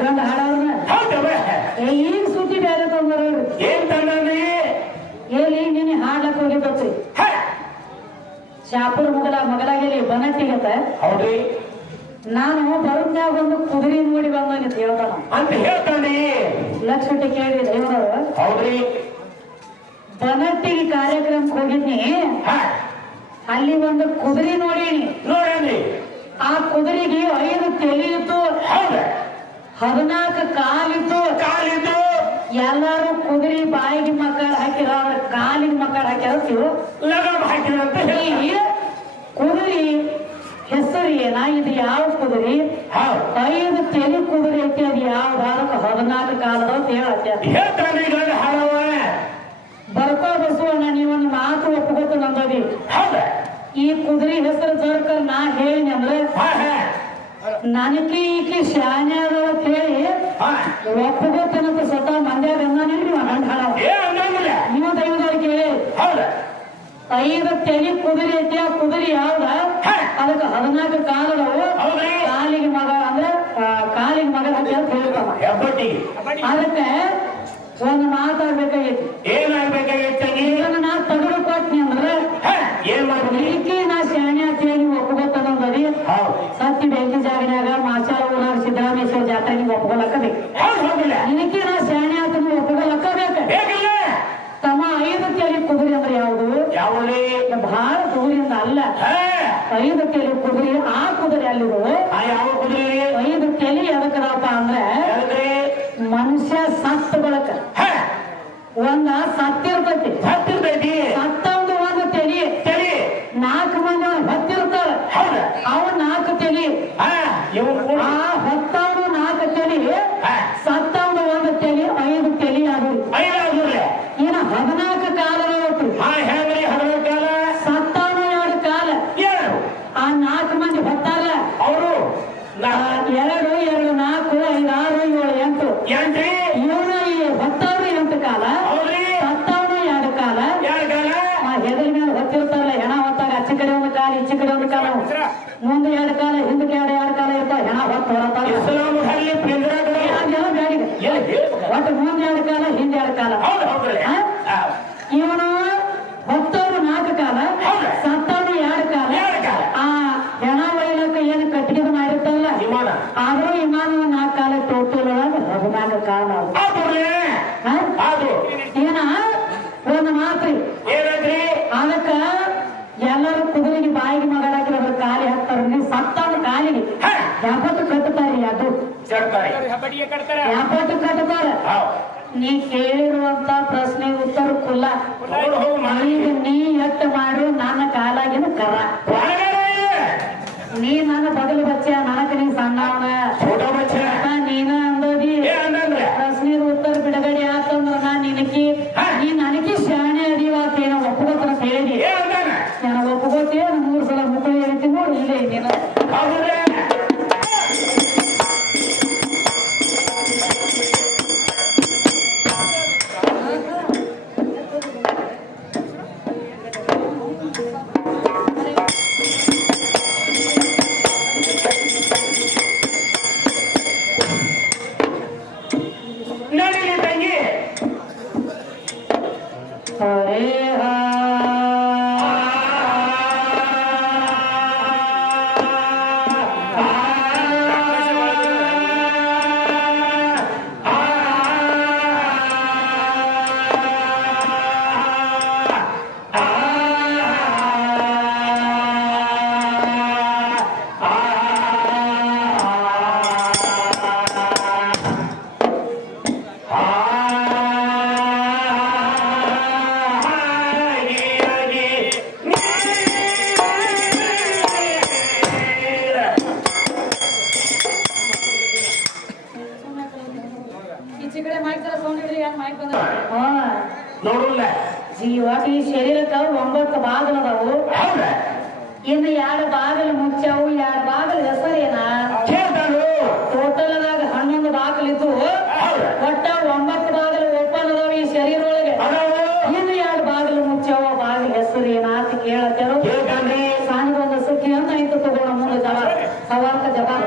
ಗಂಡ ಹಾಡವ್ರನ್ನ ಹೌದವ ಈಗ ಸುದ್ದಿ ಬೇರೆ ತಂದ್ರಿ ಏನ್ ತಂದ್ರಿ ಎಲ್ಲಿ ನೀನು ಹಾಡ್ಲಕ್ ಹೋಗಿದ್ದತ್ರಿ ಶಾಪುರ್ ಮಗಲಾಗಿಲಿ ಬನಟ್ಟಿಗತ್ತ ಹೌದ್ರಿ ನಾನು ಬರುದ್ನಾಗ ಒಂದು ಕುದುರೆ ನೋಡಿ ಬಂದ ಹೇಳ್ತಾನ ಅಂತ ಹೇಳ್ತಾನೆ ಲಕ್ಷ್ಮಿ ಕೇಳಿ ದೇವರವರು ಹೌದ್ರಿ ಬನಟ್ಟಿಗೆ ಕಾರ್ಯಕ್ರಮಕ್ಕೆ ಹೋಗಿದ್ನಿ ಅಲ್ಲಿ ಒಂದು ಕುದುರೆ ನೋಡೀನಿ ನೋಡೇನ್ರಿ ಆ ಕುದುರೆಗೆ 5 ತಲೆ ಇತ್ತು ಹೌದ 14 ಕಾಲಿತ್ತು ಎಲ್ಲಾರು ಕುದುರೆ ಬಾಯಿಗೆ ಮಕ್ಕಳ ಹಾಕಿರ ಅವ್ರ ಕಾಲಿಗೆ ಮಕ್ಕಳ ಹಾಕಿರ್ತೀವಿ ಲಗಾಮ್ ಹಾಕಿರಂತ ಕುದುರೆ ಹೆಸರು ಏನ ಇದು ಯಾವ ಕುದುರೆ 5 ತಲೆ ಕುದುರೆ ಐತಿ ಅದು ಯಾವ 14 ಕಾಲದ ಅಂತ ಹೇಳ್ತಾನೆ ಹಾಡವ ಬರ್ಕೋ ಬಸವಣ್ಣ ನೀವೊಂದು ಮಾತು ಒಪ್ಪಗೊತ್ತು ನಂದದಿ ಹೌದ ಈ ಕುದುರೆ ಹೆಸರು ಜರ್ಕ ನಾ ಹೇಳಿನಿ ಅಂದ್ರೆ ನನಗೆ ಈಕಿ ಶಾನೆ ಅದ ಅಂತ ಹೇಳಿ ಒಪ್ಪಗೊತ್ತೇನಂತ ಸ್ವತಃ ಮಂಡ್ಯಾಗ ಅಂದಾನಿಲ್ರಿ ಹಂಡ ನೀವು ದೈವದವ್ರು ಕೇಳಿ 5 ತಲೆ ಕುದುರೆ ಐತಿ ಆ ಕುದುರೆ ಯಾವ್ದ ಅದಕ್ಕೆ 14 ಕಾಲದವು ಕಾಲಿಗೆ ಮಗ ಅಂದ್ರೆ ಕಾಲಿಗೆ ಮಗ ಅಂತ ಹೇಳ್ತಾನ ಅದಕ್ಕೆ ಒಂದು ಮಾತಾಡ್ಬೇಕಾಗೈತಿ ಏನಾಗ್ಬೇಕಾಗೈತಿ ಇದನ್ನ ನಾ ತಗಡು ಕೊಟ್ನಿ ಅಂದ್ರೆ ಏನ್ ಮಾಡ್ಬೇಕು ಈಕಿ ನಾ ಶಾನೆ ಅಂತ ಹೇಳಿ ಒಪ್ಪಗೊತ್ತದಂದರಿ ಸತ್ತಿ ಬೆಂಕಿ ಜಾಗನ್ಯಾಗ ಮಾಚಾರ ಊರಾಗ ಸಿದ್ದರಾಮೇಶ್ವರ ಜಾತ್ರೆ ನೀವು ಒಪ್ಕೊಳಕ್ಕಬೇಕು ಇದಕ್ಕೆ ನಾ ಶಾನೆ ಅಂತ ನೀವು ಒಪ್ಕೊಳಕ್ಕಬೇಕು ತಮ್ಮ 5 ತಲೆ ಕುದುರೆ ಅಂದ್ರೆ ಯಾವುದು ಬಹಳ ದೂರಿಂದ ಅಲ್ಲ 5 ತಲೆ ಕುದುರೆ ಆ ಕುದುರೆ ಅಲ್ಲಿರು 5 ತಲೆ ಎದಕ್ಕದಪ್ಪ ಅಂದ್ರೆ ಮನುಷ್ಯ ಸತ್ತ ಬಳಕ ಒಂದ ಸತ್ತಿರ್ತೈತಿ ಸತ್ತಂದು ಒಂದು ತಲೆ 4 ಮಂದಿ ಹೊತ್ತಿರ್ತಾರ ಅವ 4 ತಲೆ ಆ ಹೊತ್ತವನು 4 ತಲೆ ಸತ್ತವನು ಒಂದು ತಲೆ 5 ತಲೆ ಆದ್ರಿ ಇನ್ನ 14 ಕಾಲ ಸತ್ತವನು 2 ಕಾಲ ಆ 4 ಮಂದಿ ಹೊತ್ತಾರ ಅವರು 2 4 5 6 7 8 ಇವನು ಹೊತ್ತವ್ರು 8 ಕಾಲ ಸತ್ತವನು 2 ಕಾಲ ಹೆಗಲ ಮೇಲೆ ಹೊತ್ತಿರ್ತಾರಲ್ಲ ಹೆಣ ಹೊತ್ತಾಗ ಆಚೆ ಕಡೆ ಒಂದು ಕಾಲ ಈಚೆ ಕಡೆ ಒಂದು ಕಾಲ ಮುಂದೆ 2 ಕಾಲ ಹಿಂದಕ್ಕೆ 2 ಕಾಲ ಇರ್ತಾವ ಹೆಣ ಹೊತ್ತು ಹೊರತಾಗ ಒಟ್ಟು ಮುಂದೆ 2 ಕಾಲ ಹಿಂದೆ 2 ಕಾಲ ಇವನು ಹೊತ್ತವ್ರು 4 ಕಾಲ ಸತ್ತವನು 2 ಕಾಲ ಆ ಹೆಣ ಒಯ್ಲಕ್ಕ ಏನು ಕಟ್ಟಿಗೆ ಮಾಡಿರ್ತಾವಲ್ಲ ಆದ್ರೂ ವಿಮಾನ 4 ಕಾಲ ಟೋಟಲ್ 14 ಕಾಲ ಏನ ಒಂದು ಮಾತ್ರಿ ಅದಕ್ಕ ಎಲ್ಲರೂ ಕುದುರೆಗೆ ಬಾಯಿಗೆ ಮಗಳಾಕಿರ ಕಾಲಿ ಹಾಕ್ತಾರ ನೀವು ಸತ್ತವನ ಕಾಲಿಗೆ 70 ಕಟ್ಟುತ್ತಾರೆ ಅದು 70 ಕಟ್ಟುತ್ತಾರೆ ನೀ ಕೇಳಿರುವಂತ ಪ್ರಶ್ನೆ ಉತ್ತರ ಕುಲ್ಲ ಈಗ ನೀ ಎಟ್ಟು ಮಾಡು ನನ್ನ ಕಾಲಾಗಿನ ಕರ ನೀ ನನ್ನ ಬದಲು ಬಚ್ಚ ನನಗ ನೀ ಸಣ್ಣವನ ನೀನ ಅಂದೋದಿ ಪ್ರಶ್ನೆ ಉತ್ತರ ಬಿಡುಗಡೆ ಆತಂದ್ರ ನಾ ನೀ ನನಗೆ ಶಾಣೆ ಅಡಿವಾತೇನ ಒಪ್ಪಗೋತನ ಹೇಳಿದಿ ನಾನು ಒಪ್ಪಗೋತಿ 3 ಸಲ ಮುಕ್ಕಳಿ ಹೇಳ್ತೀನಿ ನೋಡಿ ಇಲ್ಲೇ ನೀನು ಈ ಶರೀರಕ್ಕ 9 ಭಾಗಗಳದಾವು ಇನ್ನು 2 ಭಾಗಲು ಮುಚ್ಚಾವು 2 ಭಾಗಲ ಹೆಸರೇನ ಟೋಟಲ್ ಅದಾಗ 11 ಭಾಗಲಿದ್ದು ಒಟ್ಟ 9 ಭಾಗಲು ಓಪನ್ ಅದಾವ ಈ ಶರೀರ ಒಳಗೆ ಇನ್ನು 2 ಭಾಗಲು ಮುಚ್ಚಾವ ಭಾಗಲ ಹೆಸರೇನ ಅಂತ ಕೇಳತ್ತಾರ ಸಾನಿಗೊಂದು ಸುಖಿ ಅಂತ ಆಯ್ತು ತಗೋಣ ಮುಂದೆ ಸವಾಲ್ಕ ಜವಾಬ್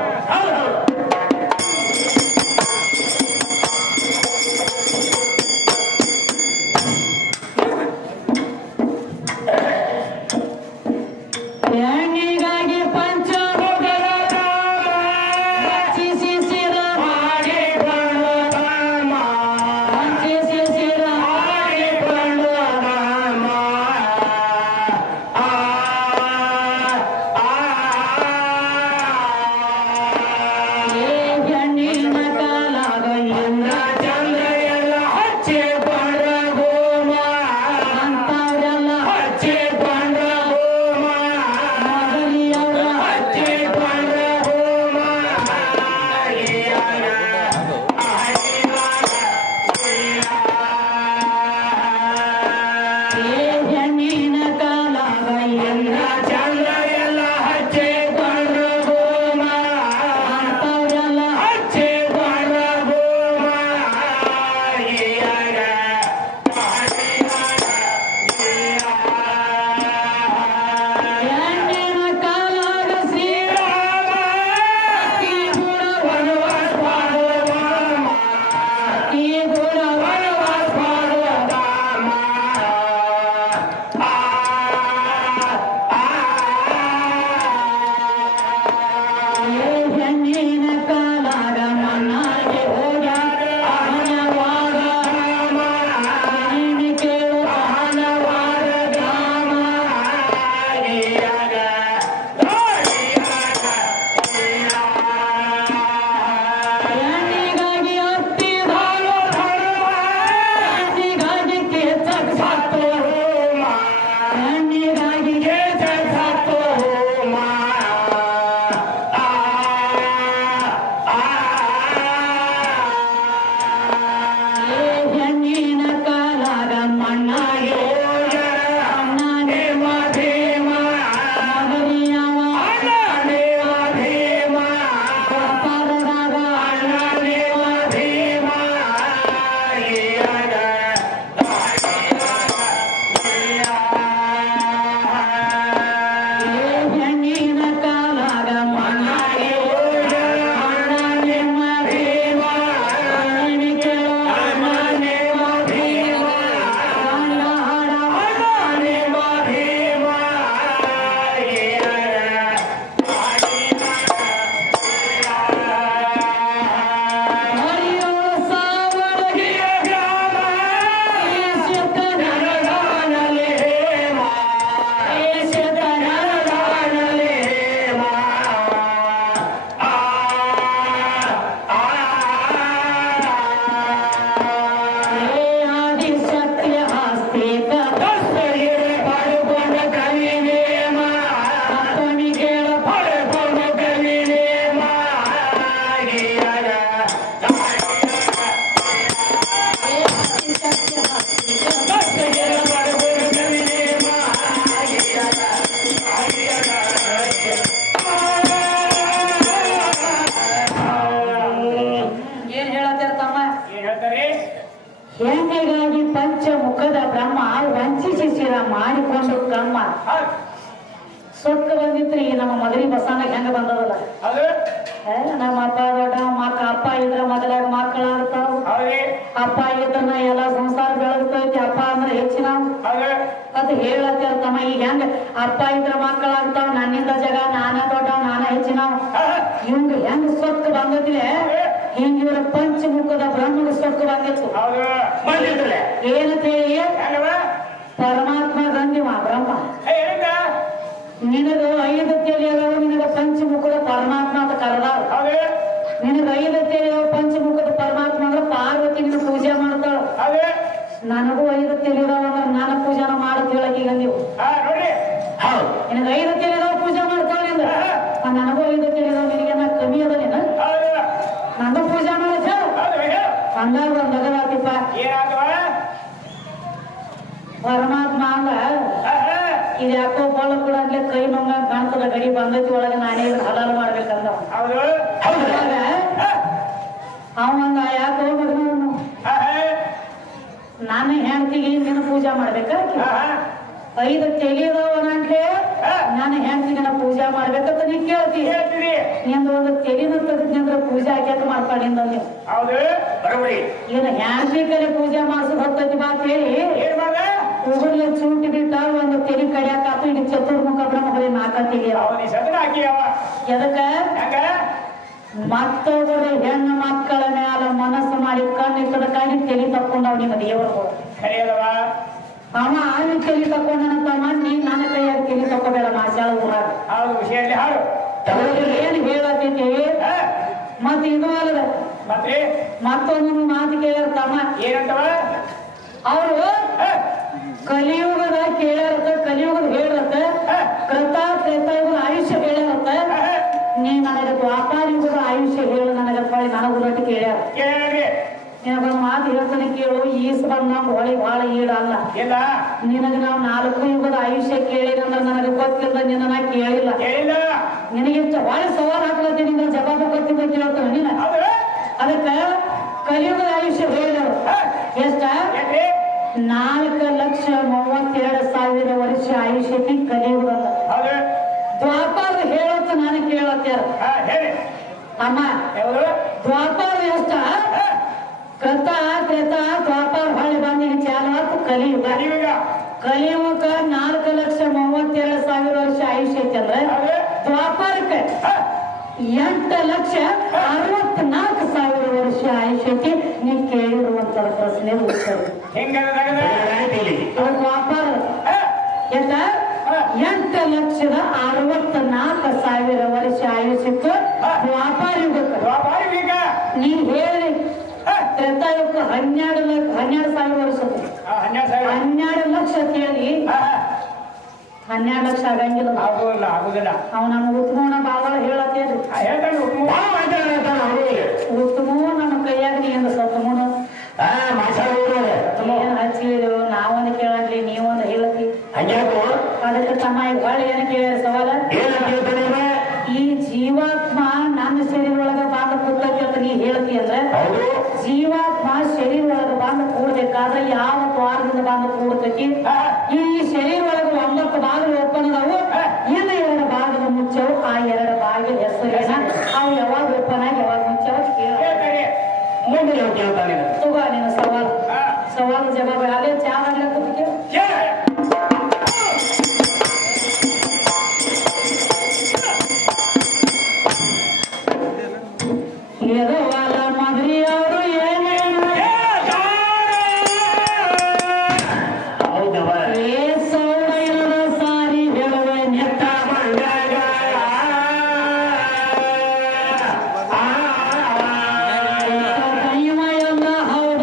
ಐತ್ರಿ ನಮ್ಮ ಮಗನಿ ಬಸ್ಸಾನಾಗ ಹೆಂಗ ಬಂದದಲ್ಲ ಅದು ನಮ್ಮ ಅಪ್ಪ ದೊಡ್ಡ ಅಪ್ಪ ಇದ್ರ ಮೊದಲಾಗ ಮಕ್ಕಳ ಆಗ್ತಾವ ಹೌದ್ರಿ ಅಪ್ಪ ಇದ್ದನ್ನ ಎಲ್ಲ ಸಂಸಾರ ಬೆಳಗ್ತೈತಿ ಅಪ್ಪ ಅಂದ್ರೆ ಹೆಚ್ಚಿನ ಹೌದು ಅದು ಹೇಳತ್ತಾರ ತಮ್ಮ ಈಗ ಹೆಂಗ ಅಪ್ಪ ಇದ್ರ ಮಕ್ಕಳಾಗ್ತಾವ ನನ್ನಿಂದ ಜಗ ನಾನ ದೊಡ್ಡವ್ ನಾನ ಹೆಚ್ಚಿನವ್ ಇವಂಗ ಹೆಂಗ ಸೊಕ್ಕು ಬಂದಿದ್ರೆ ಹಿಂಗ ಇವ್ರ ಪಂಚಮುಖದ ಬ್ರಹ್ಮದ ಸೊಕ್ಕು ಬಂದಿತ್ತು ಹೌದು ಬಂದಿದ್ರಲ್ಲ ಏನಂತೇಳಿ ಹೆಂಗವ ಪರಮಾತ್ಮ ಗಂಧಿವ ಬ್ರಹ್ಮ ಏನಂತ ನಿನಗ 5 ತಿಳಿಯದವ ನಿನಗ ಪಂಚಮುಖದ ಪರಮಾತ್ಮ ಅಂತ ಕರೆದಾರ ಹೌದು ನಿನಗ 5 ತಿಳಿಯವ ಪಂಚಮುಖದ ಪರಮಾತ್ಮ ಅಂದ್ರೆ ಪಾರ್ವತಿ ನಿನ್ನ ಪೂಜೆ ಮಾಡ್ತಾಳ ಹೌದು ನನಗೂ 5 ತಿಳಿಯದವ ಅಂದ್ರೆ ನಾನು ಪೂಜಾನ ಮಾಡತ್ ಹೇಳಕ್ ಈಗ ನೀವು ನೋಡ್ರಿ ಹೌದು ನಿನಗ 5 ತಿಳಿಯದವ ಪೂಜೆ ಮಾಡ್ತಾಳ ಅಂದ್ರೆ ನನಗೂ 5 ತಿಳಿಯದವ ನಿನಗೆ ನಾ ಕಮ್ಮಿ ಅದ ನೀನು ಹೌದು ನಂದು ಪೂಜೆ ಮಾಡತ್ ಹೇಳು ಹೌದು ಹಂಗಾಗ ಒಂದ್ ನಗರಾತಿಪ್ಪ ಏನಾಗವ ಪರಮಾತ್ಮ ಅಂದ ಇದು ಯಾಕೋ ಬಾಳ ಕೂಡ ಅಲ್ಲೇ ಕೈ ನೋಂಗ ಕಾಣ್ತದ ಗಡಿ ಬಂದೈತಿ ಒಳಗ ನಾನೇ ಇದನ್ನ ಹಲಾಲ ಮಾಡ್ಬೇಕಂದ ಹೌದು ಅವಾಗ ಅವಂದ ಯಾಕೋ ಮಗನು ನಾನು ಹೆಂಡತಿಗೆ ನಿನ್ನ ಪೂಜಾ ಮಾಡ್ಬೇಕ 5 ತೆಲಿದವನಂಟ್ಲೆ ನಾನು ಹೆಂಡತಿಗೆ ಪೂಜಾ ಮಾಡ್ಬೇಕಂತ ನೀ ಕೇಳ್ತಿ ನಿಂದ ಒಂದು ತೆಲಿನ ತೆಗೆದ್ನಂದ್ರ ಪೂಜೆ ಹಾಕ್ಯಾಕ ಮಾಡ್ಕೊಂಡಿಂದ ನೀವು ಹೌದು ಬರೋಬರಿ ಏನು ಹೆಂಡತಿ ಕಡೆ ಪೂಜೆ ಮಾಡ್ಸೋದು ಹೊತ್ತೈತಿ ಬಾ ಹೇಳಿ ಉಗುರ್ಲೆ ಚೂಟಿ ಬಿಟ್ಟ ಒಂದು ತೆಲಿ ಕಡಿಯಾಕಾತು ಈಗ ಚತುರ್ಮುಖ ಬ್ರಹ್ಮಬರಿ 4 ತೆಲಿ ಎದಕ್ಕ ಮತ್ತೊಬ್ಬರ ಹೆಣ್ಣು ಮಕ್ಕಳ ಮ್ಯಾಲ ಮನಸ್ಸು ಮಾಡಿ ಕಣ್ಣಿಟ್ಟದಕ್ಕಾಗಿ ತೆಲಿ ತಕ್ಕೊಂಡವ್ ನಿಮ್ಮ ದೇವರು ಅವ ಅಲ್ಲಿ ತೆಲಿ ತಕೊಂಡನಂತಮ್ಮ ನೀ ನನ್ನ ಕೈಯಾಗ ತೆಲಿ ತಕೋಬೇಡ ಮಾಸಾಳ ಊರಾಗ ಏನ್ ಹೇಳತ್ತೈತಿ ಮತ್ ಇದು ಅಲ್ಲದ ಮತ್ತೊಂದು ಮಾತು ಕೇಳಿರ್ತಮ್ಮ ಏನಂತವ ಅವರು ಕಲಿಯುಗದ ಕೇಳಿರತ್ತ ಕಲಿಯುಗದ ಹೇಳಿರತ್ತ ಕೃತಾ ತ್ರೇತಾಯುಗದ ಆಯುಷ್ಯ ಹೇಳಿರತ್ತ ನೀ ನನಗ ದ್ವಾಪಾರ ಯುಗದ ಆಯುಷ್ಯ ಹೇಳು ನನಗ ಹೊಳಿ ನನಗ ಉರಟ್ಟು ಕೇಳ್ಯಾರ ನಿನಗೊಂದು ಮಾತು ಹೇಳ್ತಾನೆ ಕೇಳು ಈಸ್ ಬಂದ ಹೊಳಿ ಬಹಳ ಈಡಲ್ಲ ನಿನಗ ನಾವು 4 ಯುಗದ ಆಯುಷ್ಯ ಕೇಳಿದಂದ್ರ ನನಗೆ ಗೊತ್ತಿಲ್ಲ ನಿನ್ನ ನಾ ಕೇಳಿಲ್ಲ ನಿನಗಿಷ್ಟ ಹೊಳಿ ಸವಾಲ್ ಹಾಕ್ಲತ್ತೀನಿ ಅಂದ್ರೆ ಜವಾಬು ಗೊತ್ತಿದ್ದ ಕೇಳ್ತಾನೆ ನೀನ ಅದಕ್ಕ ಕಲಿಯುಗದ ಆಯುಷ್ಯ ಹೇಳಿದರು ಎಷ್ಟ 4,32,000 ವರ್ಷ ಆಯುಷ್ಯಕ್ಕೆ ಕಲಿಯುಗದ ದ್ವಾಪಾರ ಹೇಳತ್ತ ನಾನು ಕೇಳತ್ತಾರ ಅಮ್ಮ ದ್ವಾಪಾರ ಎಷ್ಟ ಕೃತ ತ್ರೇತ ದ್ವಾಪಾರ ಹೊಳ್ಳಿ ಬಂದಿಗೆ ಚಾಲು ಆತು ಕಲಿಯುಗ ಕಲಿಯುಗ 4,32,000 ವರ್ಷ ಆಯುಷ್ಯ ಐತಂದ್ರ ದ್ವಾಪಾರಕ್ಕೆ 8,64,000 ವರ್ಷ ಆಯುಷ್ಯಕ್ಕೆ ನೀ ಕೇಳಿರುವಂತ ಪ್ರಶ್ನೆ ಉತ್ತರ ದ್ವಾಪಾರ ಎಷ್ಟ 8,64,000 ವರ್ಷ ಆಯುಷ್ಯಕ್ಕೆ ದ್ವಾಪಾರ ಯುಗಕ್ಕ ನೀ ಹೇಳಿ ತ್ರೇತಾಯುಗಕ್ಕೆ 12,000 ವರ್ಷ 12 ಲಕ್ಷ ಕೇಳಿ 12 ಲಕ್ಷ ಆಗಂಗಿಲ್ಲ ಅವ್ ನಮ್ಗೆ ಉತ್ತಮನ ಬಾಳ ಹೇಳತ್ತೇನ್ರಿ ಉತ್ತಮ ನಮ್ಮ ಕೈಯಾಗ ನೀನು ಸತ್ತಮೂನು ಏನ್ ಹಚ್ಚಿದ್ರು ನಾವೊಂದು ಕೇಳಲಿ ನೀವೊಂದು ಹೇಳತಿ ಅದಕ್ಕೆ ತಮ್ಮ ಈಗ ಹೊಳ್ಳಿ ಏನ ಕೇಳ್ಯಾರ ಸವಾಲ ಈ ಜೀವಾತ್ಮ ನನ್ನ ಶರೀರ ಒಳಗ ಬಾಂಧ ಕೂತೈತಿ ಅಂತ ನೀ ಹೇಳ್ತಿ ಅಂದ್ರೆ ಜೀವಾತ್ಮ ಶರೀರ ಒಳಗ ಬಾಂಧ ಕೂಡ್ಬೇಕಾದ್ರೆ ಯಾವ ದ್ವಾರದಿಂದ ಬಾಂಧ ಕೂಡ್ತೈತಿ ಈ ಶರೀರ ಒಳಗ 9 ಭಾಗಗಳು ಓಪನ್ ಅದಾವು ಇನ್ನು 2 ಭಾಗಗಳು ಮುಚ್ಚವು ಆ 2 ಭಾಗದ ಹೆಸರೇನ ಅವು ಯಾವಾಗ ಓಪನ್ ಆಗಿ ಯಾವಾಗ ಮುಚ್ಚವ ತಗೋ ನೀನು ಸವಾಲು ಜವಾಬ್ ಅಲ್ಲೇ ಚಾ ಮಾಡ್ಲಿಕ್ಕೆ ಎದವಾಲ ಮದ್ರಿ ಅವರು ಏನೇನು ಸೌಡ ಇಲ್ಲದ ಸಾರಿ ಹೇಳುವೆ ನೆತ್ತ ಕೈಮ ಎಲ್ಲ ಹೌದ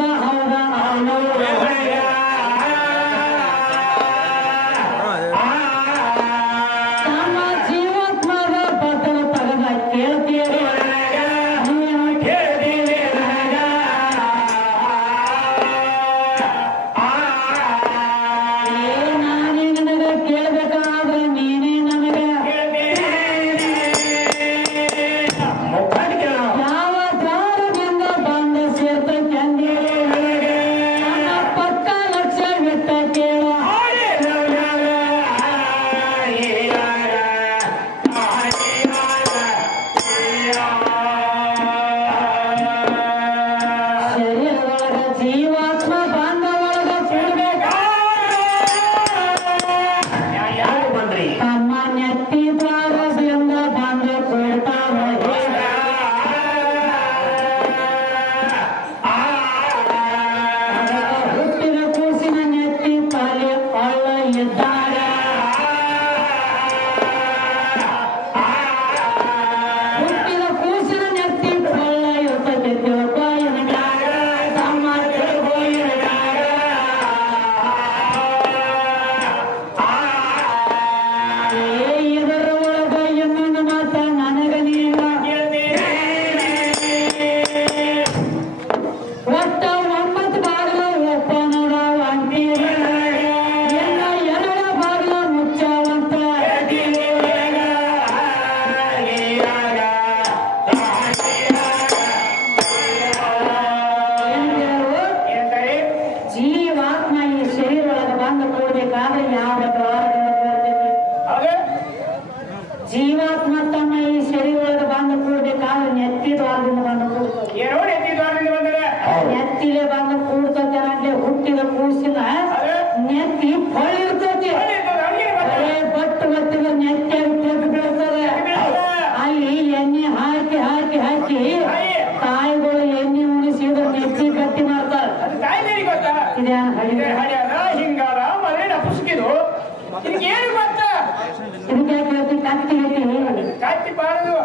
ಜಾತಿ ಬಾರದು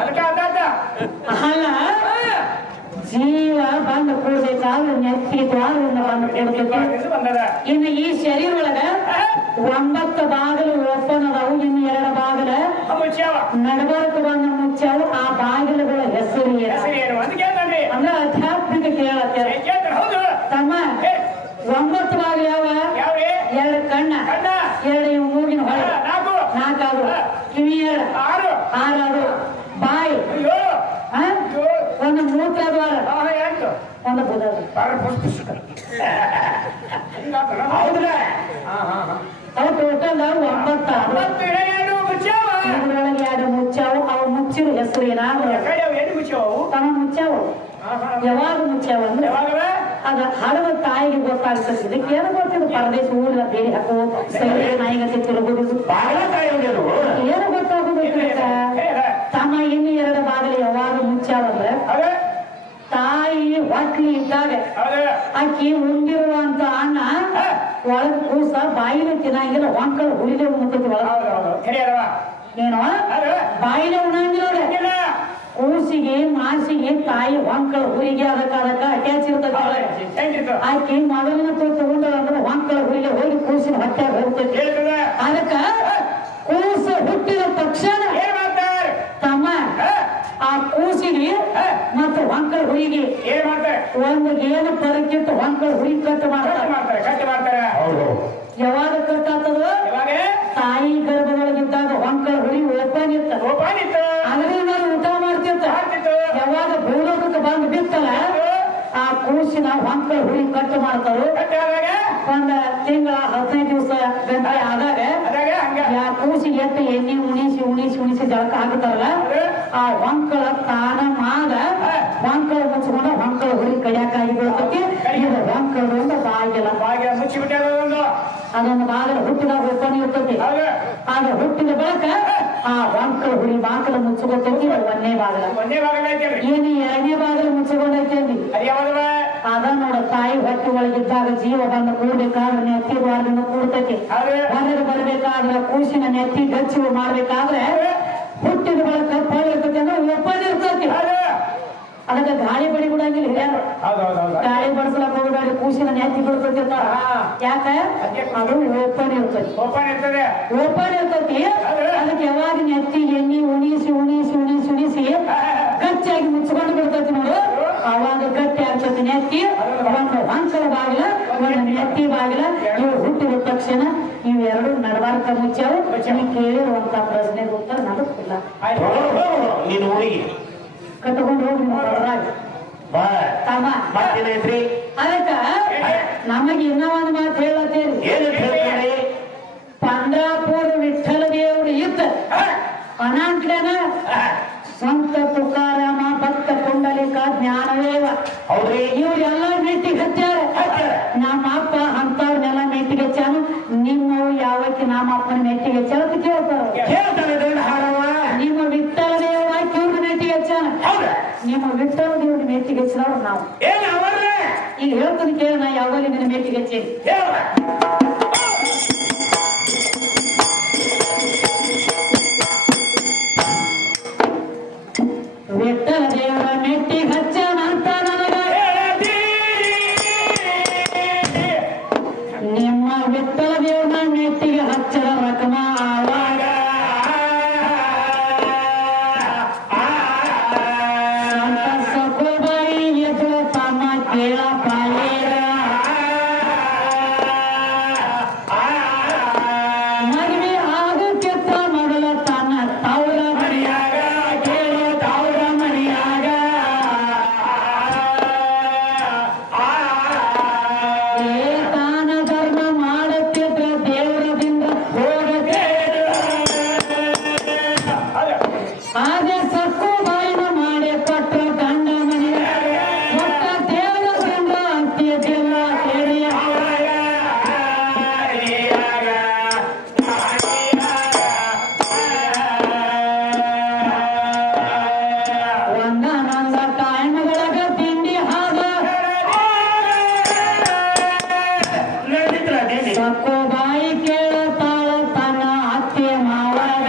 ಅದಕ್ಕೆ ಅದಾತ ಅಲ್ಲ ಜೀವ ಬಂದು ಕೂಡ್ಬೇಕಾದ್ರೆ ನೆತ್ತಿಗೆ ದ್ವಾರದಿಂದ ಬಂದು ಕೂಡ್ಬೇಕು. ಬಂದದ ಇನ್ನು ಈ ಶರೀರ ಒಳಗ 9 ಬಾಗಿಲು ಓಪನ್ ಅದಾವು, ಇನ್ನು 2 ಬಾಗಿಲ ಮುಚ್ಚಾವ ನಡಬರ್ಕ ಬಂದ ಮುಚ್ಚಾವು. ಆ ಬಾಗಿಲುಗಳ ಹೆಸರು ಏನು ಅಂತ ಕೇಳ್ತಾನ್ರಿ ಅಂದ್ರೆ ಆಧ್ಯಾತ್ಮಿಕ ಕೇಳತ್ತೇವೆ. ಕೇಳ್ತಾರ ಹೌದು ತಮ್ಮ 9 ಬಾಗಿಲು ಯಾವ? ಯಾವ್ರಿ 2 ಕಣ್ಣ, 2 ಇವು ಮೂಗಿನ ಹೊಳೆ, 4 ಅದು ಕಿವಿ, 2 6 ಅದು ಬಾಯಿ, 1 ಮೂತ್ರ ದ್ವಾರ, 1 ಬುಧ. ಅವು ಟೋಟಲ್ 9. ಇದ್ರೊಳಗೆ 2 ಮುಚ್ಚಾವು. ಅವು ಮುಚ್ಚಿರೋ ಹೆಸರು ಏನಾದ್ರು ತಮ್ಮ ಮುಚ್ಚಾವು. ಯಾವಾಗ ಮುಚ್ಚಾವ ಅಂದ್ರೆ ಅದ ಹಳದ ತಾಯಿಗೆ ಗೊತ್ತಾಗ್ತದೆ. ಇದಕ್ಕೆ ಏನು ಗೊತ್ತಿದ್ದು ಪರದೇಶ ಊರಿನ ಬೇರೆ ಹಾಕೋ ಸರಿ ನಾಯಿಗತಿ ತಿರುಗುದು ಏನು ಗೊತ್ತಾಗುದು. ತಮ್ಮ ಇನ್ನು 2 ಬಾಗಿಲು ಯಾವಾಗ ಮುಚ್ಚಾವಂದ್ರೆ ತಾಯಿ ಹೊಟ್ಲಿ ಇದ್ದಾಗ ಆಕಿ ಉಂಡಿರುವಂತ ಅನ್ನ ಒಳಗ ಕೂಸ ಬಾಯಿನ ತಿನ್ನಂಗಿಲ್ಲ, ಹೊಂಕಳು ಹುಲಿದೆ ಉಣ್ತೈತಿ ಒಳಗ. ಏನೋ ಬಾಯಿನ ಉಣ್ಣಂಗಿಲ್ಲ. ಕೂಸಿಗೆ ಮಾಸಿಗೆ ತಾಯಿ ಹೊಂಕಳ ಹುರಿಗೆ ಅದಕ್ಕ ಅಟ್ಯಾಚ್ ಇರ್ತೈತಿ. ಆಕಿ ಮೊದಲಿನ ತಗೊಂಡಳ ಅಂದ್ರೆ ಹೊಂಕಳ ಹುರಿಗೆ ಹೋಗಿ ಕೂಸಿನ ಹೊಟ್ಯಾಗ ಹೋಗ್ತೈತಿ. ಅದಕ್ಕ ಕೂಸ ಹುಟ್ಟಿದ ತಕ್ಷಣ ತಮ್ಮ ಆ ಕೂಸಿಗೆ ಮತ್ತು ಹೊಂಕಳ ಹುರಿಗೆ ಒಂದು ಏನು ಪರಕ್ಕಿಟ್ಟು ಹೊಂಕಳ ಹುರಿ ಕಟ್ಟು ಮಾಡ್ತಾರೆ. ಯಾವಾಗ ಕಟ್ಟಾಗ್ತದ? ತಾಯಿ ಗರ್ಭದೊಳಗಿದ್ದಾಗ ಹೊಂಕಳ ಹುರಿ ಓಪನ್ ಇತ್ತ, ಅದರಿಂದ ಊಟ ಮಾಡ್ತಿರ್ತ. ಯಾವಾಗ ಭೂಲೋಕಕ್ಕೆ ಬಂದು ಬಿತ್ತಲ್ಲ ಆ ಕೂಸಿನ ಹೊಂಕಳ ಹುರಿ ಕಟ್ಟು ಮಾಡ್ತಾರು. 1 ತಿಂಗಳ 15 ದಿವಸ ಗಂಟೆ ಆದಾಗ ಆ ಕೂಸಿಗೆ ಎಟ್ಟು ಎಣ್ಣೆ ಉಣಿಸಿ ಜಳಕ ಹಾಕ್ತಾರಲ್ಲ ಆ ಹೊಂಕಳ ತಾನ ಮಾದ ಹೊಂಕಳ ಮುಚ್ಚಿಕೊಂಡ ಹೊಂಕಳ ಹುರಿ ಕಡಿಯಾಕಾಗಿ ಬೀಳ್ತೈತಿ. ಇದು ಹೊಂಕಳದಿಂದ ಬಾಗಿಲ ಅದೊಂದು ಬಾಗಿಲ ಹುಟ್ಟಿದಾಗ ಓಪನ್ ಇರ್ತೈತಿ. ಆಗ ಹುಟ್ಟಿದ ಬಳಕ ಆ ಹೊಂಕಳ ಹುರಿ ಬಾಗಿಲ ಮುಚ್ಚಿಕೊತೈತಿ. 1ನೇ ಬಾಗಿಲ. ಏನು 2ನೇ ಬಾಗಿಲ ಮುಚ್ಚಿಕೊಂಡೈತಿ ಅಂದಿ ಅದ ನೋಡ. ತಾಯಿ ಹೊಟ್ಟೆ ಒಳಗಿದ್ದಾಗ ಜೀವ ಬಂದು ಕೂಡ್ಬೇಕಾದ್ರೆ ನೆತ್ತಿ ದ್ವಾರದಿಂದ ಕೂಡ್ತೈತಿ. ಹೊರಗೆ ಬರ್ಬೇಕಾದ್ರೆ ಕೂಸಿನ ನೆತ್ತಿ ಗಚ್ಚಿ ಮಾಡ್ಬೇಕಾದ್ರೆ ಹುಟ್ಟಿದ ಬಳಕ ಫಲ ಇರ್ತೈತಿ ಅಂದ್ರೆ ಓಪನ್ ಇರ್ತೈತಿ. ಅದಕ್ಕೆ ಗಾಳಿ ಬಡಿ ಬಿಡಂಗಿಲ್ಲ ಹಿರಿಯರು. ಗಾಳಿ ಬಡಿಸ್ಲಕ್ ಹೋಗ್ಬೇಡಿ, ಕೂಸಿನ ನೆತ್ತಿ ಬಿಡ್ತಿರ್ತಾರ. ಯಾಕ? ಅದು ಓಪನ್ ಇರ್ತೈತಿ. ಅದಕ್ಕೆ ಯಾವಾಗ ನೆತ್ತಿ ಎಣ್ಣೆ ಉಣಿಸಿ ಗಚ್ಚಾಗಿ ಮುಚ್ಚಿಕೊಂಡು ಬಿಡ್ತೈತಿ ನೋಡು, ಅವಾಗ ಗಟ್ಟಿ ಆಗ್ತೈತಿ ನೆತ್ತಿ. 1 ಹೊಂಕಳ ಬಾಗಿಲ, 1 ನೆತ್ತಿ ಬಾಗಿಲ. ಇವು ಹುಟ್ಟಿದ ತಕ್ಷಣ ಇವೆರಡು ನಡಬಾರ್ಕ ಮುಚ್ಚಾವು. ಕೇಳಿರುವಂತ ಪ್ರಶ್ನೆ ಉತ್ತರ ನಡುತ್ತಿಲ್ಲ. ಕಟ್ಕೊಂಡು ಹೋಗಿ ಅದಕ್ಕ ನಮಗೆ ಇನ್ನೂ ಒಂದು ಮಾತು ಹೇಳತ್ತೇರಿ. ಪಂಡ್ರಾಪುರ ವಿಠ್ಠಲ ದೇವರು ಇದ್ದ ಅನಾಂಟ್ಲೇನ ಸಂತ ತುಕಾರಾಮ ಭಕ್ತ ಪುಂಡಲಿಕ ಜ್ಞಾನದೇವ ಇವ್ರೆಲ್ಲ ಮೆಟ್ಟಿಗೆ ಹಚ್ಚಾರ. ನಮ್ಮ ಅಪ್ಪ ಅಂತವ್ರನ್ನೆಲ್ಲ ಮೆಟ್ಟಿಗೆ ಹಚ್ಚಾನು. ನಿಮ್ಮವು ಯಾವಕ್ಕೆ ನಮ್ಮ ಅಪ್ಪನ ಮೆಟ್ಟಿಗೆ ಹಚ್ಚಾರ ಅಂತ ಕೇಳ್ತಾರೆ. ನಿಮ್ಮ ವಿಠ್ಠಲ ದೇವ ಇವ್ರ ಮೆಟ್ಟಿಗೆ ಹಚ್ಚಾನ. ನಿಮ್ಮ ವಿಠ್ಠಲ ದೇವ್ರ ಮೆಟ್ಟಿಗೆ ಹಚ್ಚಿದವ್ರು ನಾವು. ಈಗ ಹೇಳ್ತೀನಿ ಕೇಳ, ನಾ ಯಾವಾಗ ನಿನ್ನ ಮೆಟ್ಟಿಗೆ ಹಚ್ಚೇನಿ. ವಿಠ್ಠಲ ದೇವರ ಮೆಟ್ಟಿಗೆ ಹಚ್ಚಾನ ಅಂತ ನನಗ ನಿಮ್ಮ ವಿಠ್ಠಲ ದೇವ್ರನ್ನ ಮೆಟ್ಟಿಗೆ ಹಚ್ಚದ ರಕಮ ಆವಾಗ ಸಂತ ಸಕೋಬಾಯಿ ಎದುರು ತಮ್ಮ ಕೇಳ ಪಾಲೇರ ಮದುವೆ ಆಗುತ್ತಿದ್ದ ಮೊದಲ ತನ್ನ ತವರ ಮನೆಯಾಗ ಕೇಳೋ ತವರ ಮನೆಯಾಗ ತಾನ ಧರ್ಮ ಮಾಡುತ್ತಿದ್ರ ದೇವರದಿಂದ ಹೋಗದೆ ಆಗ ಸಕ್ಕು ಬಾಯಿನ ಮಾಡಿ ಕೊಟ್ಟ ಗಂಡ ಮನೆಯಾಗ ಒಟ್ಟ ದೇವರದಿಂದ ಅಂತ್ಯದಿಲ್ಲ ಕೇಳಿ ಒಂದಾನೊಂದ ಟೈಮ್ಗಳಗ ತಿಂಡಿ ಹಾದ ಸಕ್ಕು ಬಾಯಿ ಕೇಳುತ್ತಾಳ ತನ್ನ ಅತ್ತೆ ಮಾವಾಗ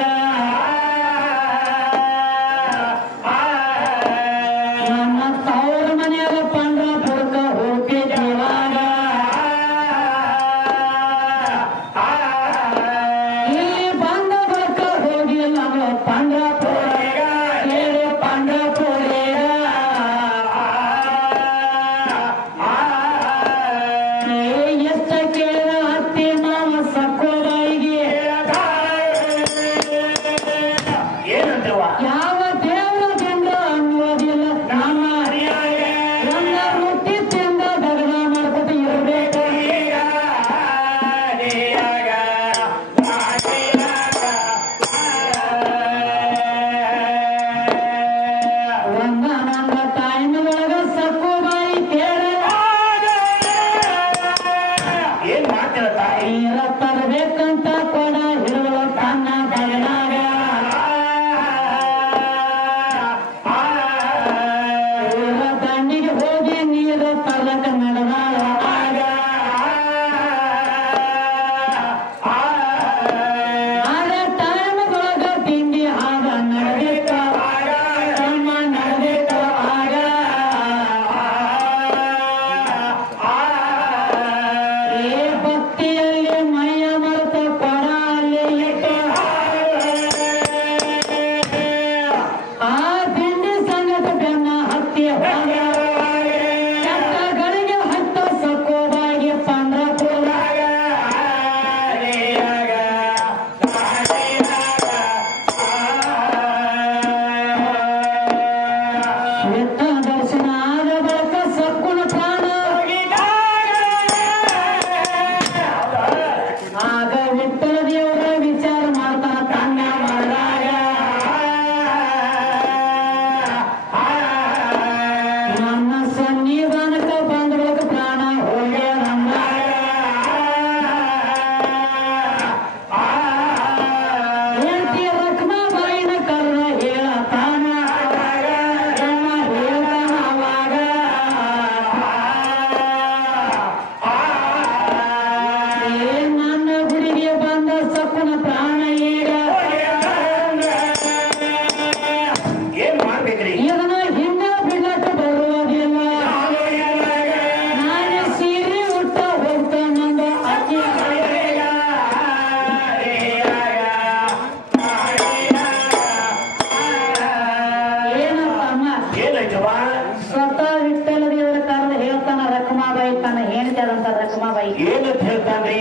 ರಕಮಾಬಾಯಿ ಏನಂತ ಹೇಳ್ತಾನ್ರಿ?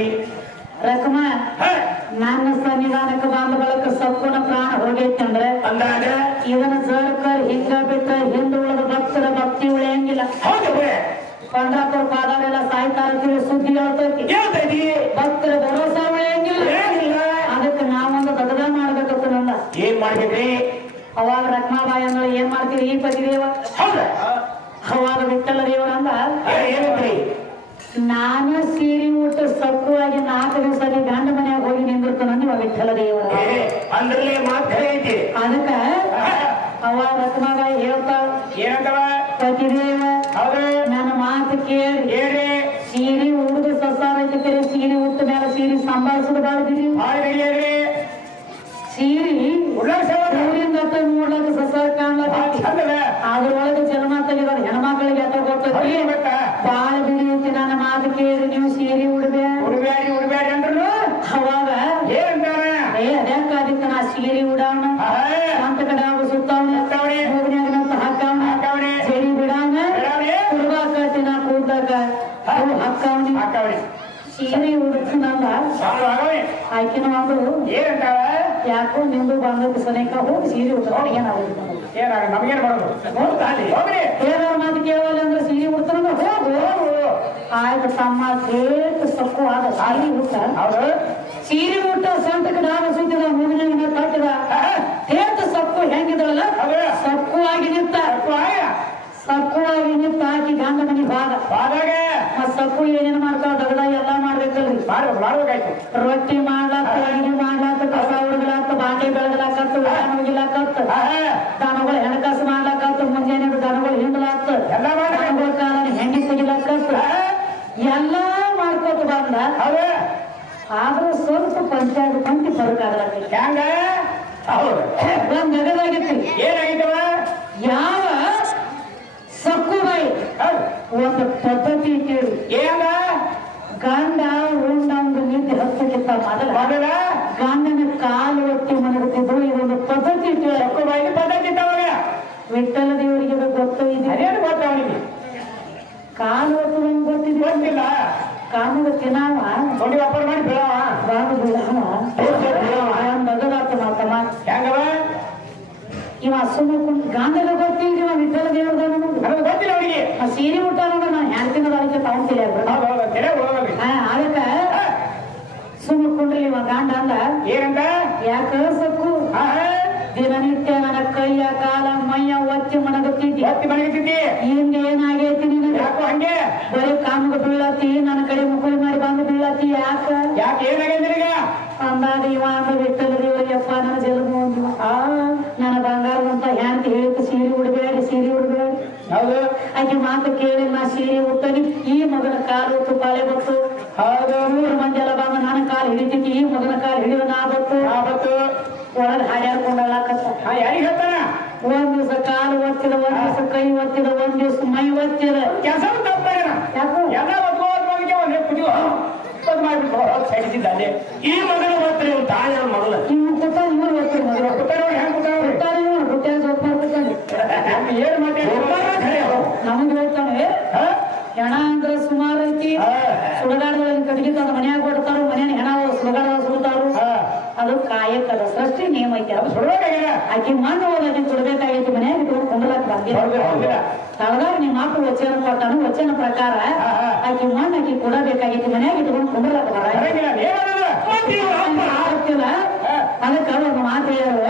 ರಕಮ ಹ? ನನ್ನ ಸನ್ನಿಧಾನಕ್ಕೆ ಬಂದ ಬಳಕ ಸಪ್ಪನ ಪ್ರಾಣ ಹೋಗೈತಿ ಅಂದ್ರೆ ಅಂದಾಗ ಇದನ್ನ ಸರ್ಕರ್ ಹಿಂಗ ಬಿಟ್ಟ ಹಿಂದುಳಿದ ಭಕ್ತರ ಭಕ್ತಿ ಉಳಿಯಂಗಿಲ್ಲ. ಹೌದು ಪಂಡ್ರಾಪುರ ಪಾದವೆಲ್ಲ ಸಾಯ್ತಾರ ಸುದ್ದಿ ಹೇಳ್ತೈತಿ. ಹೇಳ್ತೈತಿ ಭಕ್ತರ ಭರೋಸಾ ಉಳಿಯಂಗಿಲ್ಲ. ಏನಿಲ್ಲ. ಅದಕ್ಕೆ ನಾವೊಂದು ದಗದ ಮಾಡ್ಬೇಕತ್ತ ನಂದ. ಏನ್ ಮಾಡ್ಬೇಕ್ರಿ? ಅವಾಗ ರತ್ನಾಬಾಯಿ ಅಂದ್ರೆ ಏನ್ ಮಾಡ್ತೀರಿ ಈ ಪತಿದೇವ? ಹೌದ ಅವಾಗ ವಿಠ್ಠಲ ದೇವರ ಅಂದ ಏನಂತ್ರಿ? ನಾನು ಸೀರೆ ಊಟ ಸಕ್ಕುವಾಗಿ 4 ದಿವಸ ಗಂಡ ಮನ್ಯಾಗ ಹೋಗಿ ನಿಂದಿರ್ತಾನ ನೀವು ವಿಠ್ಠಲ ದೇವರ. ಅಂದ್ರಲ್ಲೇ ಮಾತು ಐತಿ. ಅದಕ್ಕ ಅವಾಗ ರತ್ನಾಬಾಯಿ ಹೇಳ್ತಾಳ ಏನಂತವ? ಪತಿದೇವ ಹೌದು ನನ್ನ ಮಾತು ಕೇಳಿ ಹೇಳ್ರಿ. ಸೀರೆ ಉಡುದು ಸಸಾರ ಐತಿ. ಸೀರೆ ಉಟ್ಟ ಮೇಲೆ ಸೀರೆ ಸಂಭಾಳಿಸೋದು ಬಾಳ್ದಿರಿ. ಹೇಳ್ರಿ ಸೀರೆ ಉಳ್ಳಾಸ ಊರಿಂದ 3 ಲಕ್ಷ ಸಸಾರ ಕಾಣ್ಲತ್ತೈತಿ. ಚಂದದ ಅದ್ರೊಳಗೆ ಜನ್ಮ ತೆಗಿದಾರ ಹೆಣ್ಮಕ್ಳಿಗೆ ಅತ್ತ ಗೊತ್ತೈತಿ. ಬಾಳ ಬಿಡಿಯುತ್ತೆ ನನ್ನ ಮಾತು ಕೇಳಿ ನೀವು ಸೀರೆ ಉಡ್ಬೇ ಉಡ್ಬ್ಯಾಡಿ ಅಂದ್ರು ಅವಾಗ ಏನಂತಾರ? ಅದ್ಯಾಕಾದಿತ್ತ ನಾ ಸೀರೆ ಉಡಾವಣ ಅಂತ ಕಡೆ ಸುತ್ತವಣ ಹೋಗ್ನ್ಯಾಗಂತ ಹಾಕವಣ ಸೀರೆ ಬಿಡಾವಣ ಕುಡ್ಬಾಕತಿ ನಾ ಕೂದಾಗ ಹಾಕವಣಿ ಸೀರೆ ಉಡ್ತೀನಲ್ಲ ಆಕಿನ ಒಂದು ಏನಂತಾರ? ಯಾಕೋ ನಿಂದು ಬಂದದ್ದು ಸನೇಕ ಹೋಗಿ ಸೀರೆ ಉಡ್ತಾವ ಏನಾಗುತ್ತೆ ನಮಗೇನ್ ಮಾಡೋದು? ಹೋಗ್ರಿ ಏನಾರ ಮಾತು ಕೇಳವಲ್ಲ ಅಂದ್ರೆ ಸೀರೆ ಉಡ್ತಾನ ಹೋಗು. ಆಯ್ತು ತಮ್ಮ ಥೇಟ್ ಸೊಕ್ಕು ಆದ ಸೀರೆ ಉಟ್ಟ. ಹೌದು ಸೀರೆ ಉಟ್ಟ ಸಂತಕ್ಕೆ ಡಾಬ ಸುತ್ತಿದ ಮೂಗಿನ ತಟ್ಟಿದ ಥೇಟ್ ಸೊಕ್ಕು ಹೆಂಗಿದಳಲ್ಲ ಸೊಕ್ಕುವಾಗಿ ನಿಂತ. ಸೊಕ್ಕುವಾಗಿ ನಿಂತ ಆಕಿ ಗಂಡ ಮನಿ ಭಾಗ ಬಾದಾಗ ಮತ್ ಸೊಕ್ಕು ಏನೇನ್ ಮಾಡ್ತಾವ ದಗದ ಎಲ್ಲಾ ಮಾಡ್ಬೇಕಲ್ರಿ. ಮಾಡ್ಬೇಕಾಯ್ತು. ರೊಟ್ಟಿ ಮಾಡ್ಲಾಕ ಅಡಿಗೆ ಮಾಡ್ಲಾಕ ಕಸ ಹುಡುಗಲಾಕ ಬಾಂಡೆ ಬೆಳಗಲಾಕತ್ತ ವ್ಯಾನ್ ಹೋಗಿಲಾಕತ್ತ ದನಗಳು ಹೆಣಕಾಸು ಮಾಡ್ಲಾಕತ್ತ ಮುಂಜಾನೆ ದನಗಳು ಹಿಂಡ್ಲಾಕ ಎಲ್ಲ ದನಗಳ ಕಾಲನ ಹೆಂಡಿ ತೆಗಿಲಾಕತ್ತ ಎಲ್ಲಾ ಮಾಡ್ಕೊತ ಬಂದ. ಆದ್ರೂ ಸ್ವಲ್ಪ ಪಂಚಿ ಬರಕಾಗಲಾಕ ಹೆಂಗ? ಹೌದು ಒಂದ್ ನಗದಾಗಿತ್ತು. ಏನಾಗಿತ್ತವ? ಯಾವ ಸಕ್ಕುಬಾಯಿ ಒಂದು ಪದ್ಧತಿ ಕೇಳಿ ಏನ? ಗಂಡ ಉಂಡಂದು ನಿದ್ದೆ ಹತ್ತಕ್ಕಿಂತ ಮೊದಲ ಗಂಡನ ಕಾಲು ಒತ್ತಿ ಮನಗುತ್ತಿದ್ರು. ಇದೊಂದು ಪದ್ಧತಿ ಬಾಯಿ ಪದ್ಧತಿ ಇತ್ತವಾಗ. ವಿಠ್ಠಲ ದೇವರಿಗೆ ಗೊತ್ತು. ಇದೆ ಅದೇನು ಗೊತ್ತ ಅವನಿಗೆ? ಕಾಲು ಒತ್ತುವಂಗ್ ಗೊತ್ತಿದೆ. ಗೊತ್ತಿಲ್ಲ. ಕಾಮದ ತಿನ್ನಾವ ನೋಡಿ ವ್ಯಾಪಾರ ಮಾಡಿ ಬೀಳವ ಬಾಬು ನಗದಾತ ಮಾತಮ್ಮ ಹೆಂಗವ? ಇವ ಸುಮ್ಮನೆ ಗಂಡಗ ಗೊತ್ತಿಲ್ರಿ ಇವ ವಿಠ್ಠಲ ದೇವ್ರದ ನನಗೆ ಗೊತ್ತಿಲ್ಲ ಅವನಿಗೆ. ಆ ಸೀರೆ ಊಟ ನಾನು ಹೆಣ್ತಿನ ಅದಕ್ಕೆ ತಗೊಂತಿಲ್ಲ ಅದಕ್ಕ ಸುಮ್ಮ ಕುಂಡ್ರಿ ಇವ ಗಂಡ ಅಂದ ಏನಂತ? ಯಾಕ ಸಕ್ಕು ದಿನನಿತ್ಯ ನನ್ನ ಕೈಯ ಕಾಲ ಮೈಯ ಒತ್ತಿ ಮನಗತ್ತಿದ್ದಿ ಒತ್ತಿ ಮನಗತ್ತಿದ್ದಿ. ಹಿಂಗ ಏನಾಗೈತಿ ನಿನಗೆ? ಯಾಕೋ ಹಂಗೆ ಬರೀ ಕಾಮಗ ಬೀಳತಿ ನನ್ನ ಕಡೆ ಮುಖಳಿ ಮಾಡಿ ಬಂದು ಬೀಳತಿ ಯಾಕೆ ಏನಾಗೈತಿ ನಿನಗ? ಅಂದಾಗ ಇವ ಅಂದ ವಿಠ್ಠಲ ದೇವರಿಯಪ್ಪ ನನ್ನ ಜಲಮು ಅಂದಿವ. ನನ್ನ ಬಂಗಾರದಂತ ಹೆಂಡತಿ ಹೇಳಿತು ಸೀರೆ ಉಡ್ಬೇಡಿ ಸೀರೆ ಉಡ್ಬೇಡಿ. ಹೌದು ಆಕೆ ಮಾತು ಕೇಳಿ ನಾ ಸೀರೆ ಉಡ್ತಾನಿ. ಈ ಮಗನ ಕಾಲು ತುಪ್ಪಾಳೆ ಬತ್ತು. ಹೌದು 3 ಮಂದಿ ಎಲ್ಲ ಬಂದ ನನ್ನ ಕಾಲು ಹಿಡಿತೈತಿ. ಈ ಮಗನ ಕಾಲು ಹಿಡಿದ ನಾ ಬತ್ತು ಒಳಗೆ ಹಾಡ್ಯಾಡ್ಕೊಂಡಾಕತ್ತ. ಯಾರಿಗೆ ಹೇಳ್ತಾನ? ಒಂದ್ ದಿವಸ ಕಾಲು ಒತ್ತಿದ, ಒಂದ್ ದಿವಸ ಕೈ ಒತ್ತಿದ, ಒಂದ್ ದಿವಸ ಮೈ ಒತ್ತಿದ. ಕೆಲಸ ತಪ್ಪಾರ ಯಾಕೋ ಎಲ್ಲ ಒತ್ಕೋದಕ್ಕೆ ಒಂದೇ ಕುದಿಯೋ ಸೈಡಿದ್ದಾನೆ. ಈ ಮಗನ ಮಾತ್ರ ತಾಯ ಮಗಳ ಇವ್ ಕೂತ ಇವ್ರು ಒತ್ತಿದ ಮಗ ಹೆಂಗ್ ಕೂತಾನೆ ಇವ್ರು ಹುಟ್ಟ್ಯಾಗ ಜೋತ್ ಮಾಡ್ಕೊತಾನೆ. ಏನ್ ಮಾತಾಡಿ ನಮಗ್ ಹೇಳ್ತಾನೆ ಹೆಣ ಅಂದ್ರ ಸುಮಾರು ಐತಿ. ಸುಡಗಾಡದೊಳಗೆ ಕಟ್ಟಿಗೆ ತಂದ ಮನ್ಯಾಗ ಕೊಡ್ತಾರ. ಮನ್ಯಾನ ಹೆಣ ಸುಡಗಾಡ ಸುಡ್ತಾರು. ಅದು ಕಾಯಕಲ್ಲ ಸೃಷ್ಟಿ ನೇಮ ಐತಿ. ಅದು ಆಕಿ ಮಣ್ಣು ಹೋಗಿ ಕೊಡ್ಬೇಕಾಗೈತಿ. ಮನ್ಯಾಗ ಇಟ್ಕೊಂಡು ಕೊಂಡ್ಲಾಕ ಬಂದಿಲ್ಲ. ತಳಗಾರ ನಿಮ್ಮ ಮಾತು ವಚನ ಕೊಟ್ಟಾನು. ವಚನ ಪ್ರಕಾರ ಆಕಿ ಮಣ್ಣು ಆಕಿ ಕೊಡಬೇಕಾಗೈತಿ. ಮನ್ಯಾಗ ಇಟ್ಕೊಂಡು ಕೊಂಡ್ಲಾಕ ಬರಂಗಿಲ್ಲ. ಅದಕ್ಕ ಒಂದು ಮಾತು ಹೇಳು.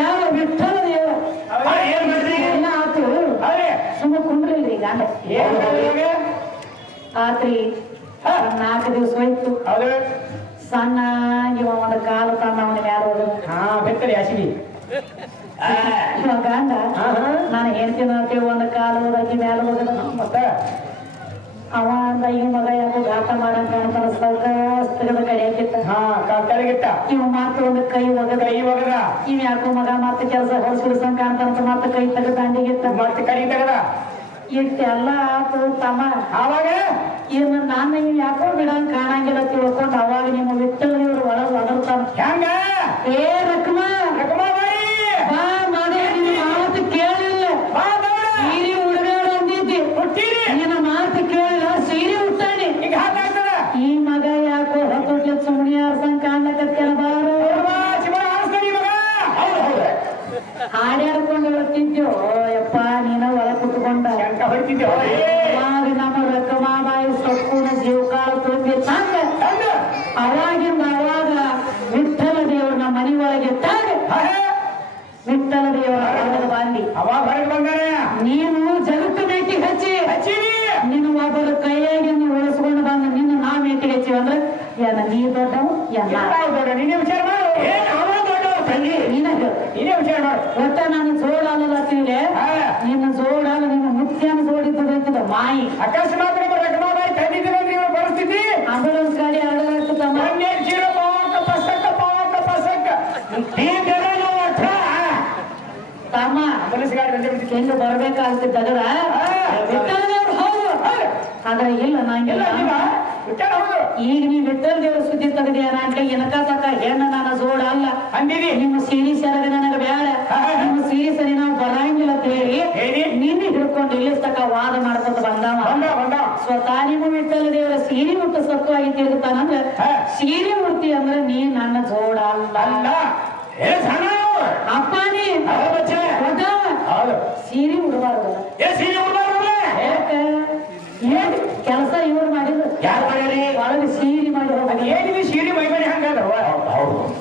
ಯಾವ ವಿಠ್ಠಲ ದೇವ ಎಲ್ಲ ಆತು ಸುಮ್ಮ ಕುಂಡ್ರಿಲ್ರಿ ಗಂಡ ಆತ್ರಿ. 4 ದಿವಸ ಹೋಯ್ತು. ಸಣ್ಣ ಇವ ಒಂದು ಕಾಲು ತಂದ ಅವನ ಮ್ಯಾಲ ಹೋದ. ಬೆತ್ತರಿ ಹಸಿವಿ ಇವ ಗಂಡ ನಾನು ಹೇಳ್ತೀನಿ ಒಂದು ಕಾಲು ಹೋದಾಕಿ ಮ್ಯಾಲ ಹೋಗದ. ಮತ್ತ ಅವ ಅಂದ ಈ ಮಗ ಯಾಕೋ ಘಾತ ಮಾಡಂಗ ಕಾಣ್ತಾನ. ಸೌಕರ್ಯದ ಕಡೆ ಹಾಕಿತ್ತ ಕಡೆಗಿತ್ತ. ಇವ ಮಾತ್ರ ಒಂದು ಕೈ ಒಗದ. ಇವ್ ಯಾಕೋ ಮಗ ಮತ್ತೆ ಕೆಲಸ ಹೊರಸ್ಬಿಡ್ಸಂಗ ಕಾಣ್ತಾನಂತ ಮತ್ತೆ ಕೈ ತೆಗೆದ ದಂಡಿಗಿತ್ತ. ಮತ್ತೆ ಕಡೆ ತೆಗದ ಇಷ್ಟೆಲ್ಲ ಆತು ತಮ್ಮ. ಆವಾಗ ಇನ್ನು ನಾನು ಇವ್ ಯಾಕೋ ಬಿಡಂಗ್ ಕಾಣಂಗಿಲ್ಲ ತಿಳ್ಕೊಂಡು ಅವಾಗ ನಿಮ್ಮ ವಿಠ್ಠಲ ದೇವರು ಒಳಗೆ ಒದರ್ತಾನ. ಹೆಂಗ? ಏ ರಕ್ಮ ಬಾ ಮಗ ನಿನ್ನ ಮಾತು ಕೇಳಿಲ್ಲ. ಸೀರೆ ಉಡ್ಬೇಡ ಅಂದಿದ್ದಿ. ನಿನ್ನ ಮಾತು ಕೇಳಿಲ್ಲ ಸೀರೆ ಉಟ್ಟಾನೆ. ಹಾಡ್ಯಾಡ್ಕೊಂಡು ಬರ್ತಿದ್ಯೋ ಯಪ್ಪ ನೀನ ಒಳ ಕುತ್ಕೊಂಡ ಶಂಕ ಹೊಡಿತಿದ್ದೆ ಅವಾಗ ನಮ್ಮ ರಕ್ಕಮಾಬಾಯಿ ಸೊಕ್ಕುನ ಜೀವಕಾಲ ತುಂಬಿದ್ದಾಗ ಅವಾಗಿಂದ ಅವಾಗ ವಿಠ್ಠಲ ದೇವ್ರನ್ನ ಮನಿ ಒಳಗೆ ತಾಗ ವಿಠ್ಠಲ ದೇವರ ಬಾಂಧಿ ಅವ ಹೊರಗೆ ಬಂದಾನೆ ನೀನು ಜಗತ್ತು ಮೇಟಿಗೆ ಹಚ್ಚಿ ನಿನ್ನ ಒಬ್ಬರ ಕೈಯಾಗಿಂದ ಉಳಿಸ್ಕೊಂಡು ಬಂದ ನಿನ್ನ ನಾ ಮೇಟಿಗೆ ಹಚ್ಚಿವ ಅಂದ್ರೆ ಏನ ನೀ ದೊಡ್ಡವು ನೀನೇ ವಿಚಾರ ಮಾಡು ನೀನ ನೀನೇ ವಿಚಾರ ಮಾಡು ಒಟ್ಟ ನಾನು ಜೋಡ ಅಲ್ಲತ್ತಿಲೆ ನಿನ್ನ ಜೋಡ ನಿನ್ನ ಮುತ್ಯಾನ ಜೋಡಿದ್ದದ ಮಾಯಿ ಅಕಸ್ಮಾತ್ ರಕಮಾಬಾಯಿ ತಂದಿದ್ದೀರ ಪರಿಸ್ಥಿತಿ ಆಂಬುಲೆನ್ಸ್ ಗಾಡಿ ಆಗಲಾಗ್ತದಮ್ಮ ತಮ್ಮ ಎಂದು ಬರ್ಬೇಕಾಗ್ತಿದ್ದಗರ ವಿಠ್ಠಲ ದೇವ್ರು ಹೌದು ಆದ್ರೆ ಇಲ್ಲ ನಂಗಿಲ್ಲ ಈಗ ನೀ ವಿಠ್ಠಲ ದೇವ್ರ ಸುದ್ದಿ ತೆಗದಿಯಾನ ಅಂತ ಎನಕ ತಕ ಹೆಣ್ಣು ನನ್ನ ಜೋಡ ಅಲ್ಲ ಅಂದಿರಿ ನಿಮ್ಮ ಸೀರಿ ಸೆರಗ ನನಗ ಬ್ಯಾಡ ನಿಮ್ಮ ಸೀರಿ ಸರಿ ನಾವು ಬರಂಗಿಲ್ಲ ಅಂತ ಹೇಳಿ ನಿನ್ನೆ ಹಿಡ್ಕೊಂಡು ಇಲ್ಲಿ ತಕ ವಾದ ಮಾಡ್ಕೊತ ಬಂದವ ಸ್ವತಃ ನಿಮ್ಮ ವಿಠ್ಠಲ ದೇವರ ಸೀರೆ ಮುಟ್ಟು ಸತ್ವಾಗಿ ತಿರುಗುತ್ತಾನಂದ್ರ ಸೀರೆ ಮುಡ್ತಿ ಅಂದ್ರೆ ನೀ ನನ್ನ ಜೋಡ ಅಲ್ಲ ಅಪ್ಪ ನೀ ಸೀರೆ ಉಡಬಾರ್ದು ಕೆಲಸ ಇವ್ರು ಮಾಡಿದ್ರು ಒಳಗೆ ಸೀರೆ ಮಾಡಿ ಹೋಗಿ ಏನಿದೆ ಸೀರೆ ಮೈಮನೆ ಹಂಗದವ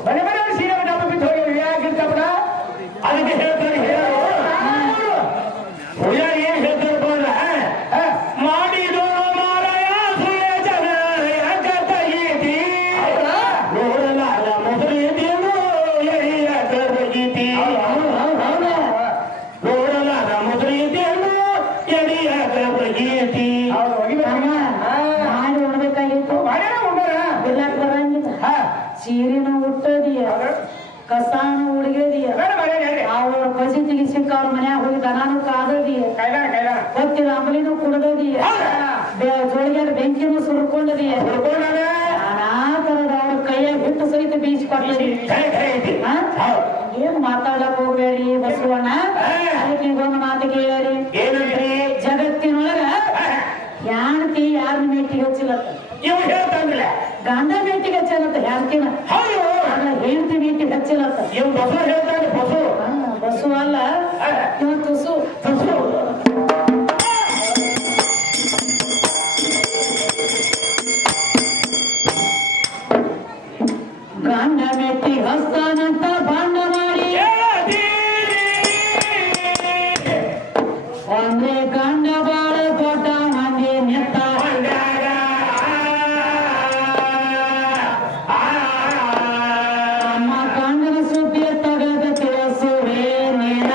ಮನೆ ಮನೆ ಸೀರೆ ಡಬ್ಬ ಬಿಟ್ಟು ಹೋಗಿ ಯಾಕಿರ್ತಪ್ಪ ಅದಕ್ಕೆ ಹೇಳ್ತಾರೆ ಏನ್ ಹೇಳ್ತಾರೆ ಮಾಡಿದೋ ಮಾರಾಯ ಸುಳ್ಳ ಜನ ಯಾಕೀತಿ ನೋಡಲಾರ ಮೊದಲೇದೇನು ಎಡಿಯಾಗೀತಿ ನೋಡಲಾರ ಮೊದಲೇದೇನು ಎಡಿಯಾಗೀತಿ ಮಾಡಿ ಉಣ್ಬೇಕಾಗಿತ್ತು ಬಿರ್ಲಾಕ್ ಬರಂಗಿಲ್ಲ ಸೀರೆನ ಉಟ್ಟದಿಯ ಕಸಾನ ಉಡುಗದಿಯ ಅವ್ರ ಬಸಿ ತೆಗಿಸಿಕ್ಕ ಅವ್ರ ಮನ್ಯಾಗ ಹೋಗಿ ದನಾನು ಕಾದದಿಯ ಹೊತ್ತಿದ ಅಂಬಲಿನೂ ಕುಡ್ದದಿಯ ಜೋಳಿಗೆ ಬೆಂಕಿನೂ ಸುರ್ಕೊಂಡದಿಯ ನಾನಾ ತರದ ಅವ್ರ ಕೈಯಾಗ ಬಿಟ್ಟು ಸಹಿತ ಬೀಸ್ಕೊಟ್ಟದಿ ಏನ್ ಮಾತಾಡಕ್ ಹೋಗ್ಬೇಡಿ ಬಸವಣ್ಣ ಅದಕ್ಕೆ ಒಂದು ಮಾತು ಕೇಳಿ ಜಗತ್ತಿನೊಳಗ ಯಾಣತಿ ಯಾರ ಮೇಟಿಗೆ ಹಚ್ಚಿಲತ್ತ ಗಂಡ ಮೇಟಿಗೆ ಹಚ್ಚಲತ್ತ ಯಾರ್ಕಿನ ಹೆಂಡತಿ ಮೇಟಿಗೆ ಹಚ್ಚಿಲತ್ತ ಬಸು ಅಲ್ಲ ಇವ ತುಸು ಗಂಡ ಮೆಟ್ಟಿ ಹಸ್ತಾನಂತ ಬಾಂಡ ಮಾಡಿ ಅಂದ್ರೆ ಗಂಡ ಬಾಳ ದೊಡ್ಡ ಮಂದಿ ನೆತ್ತ ನಮ್ಮ ಗಂಡನ ಸುದ್ದಿ ತಗದ ತಿಳಿಸುವೆ ನೀನ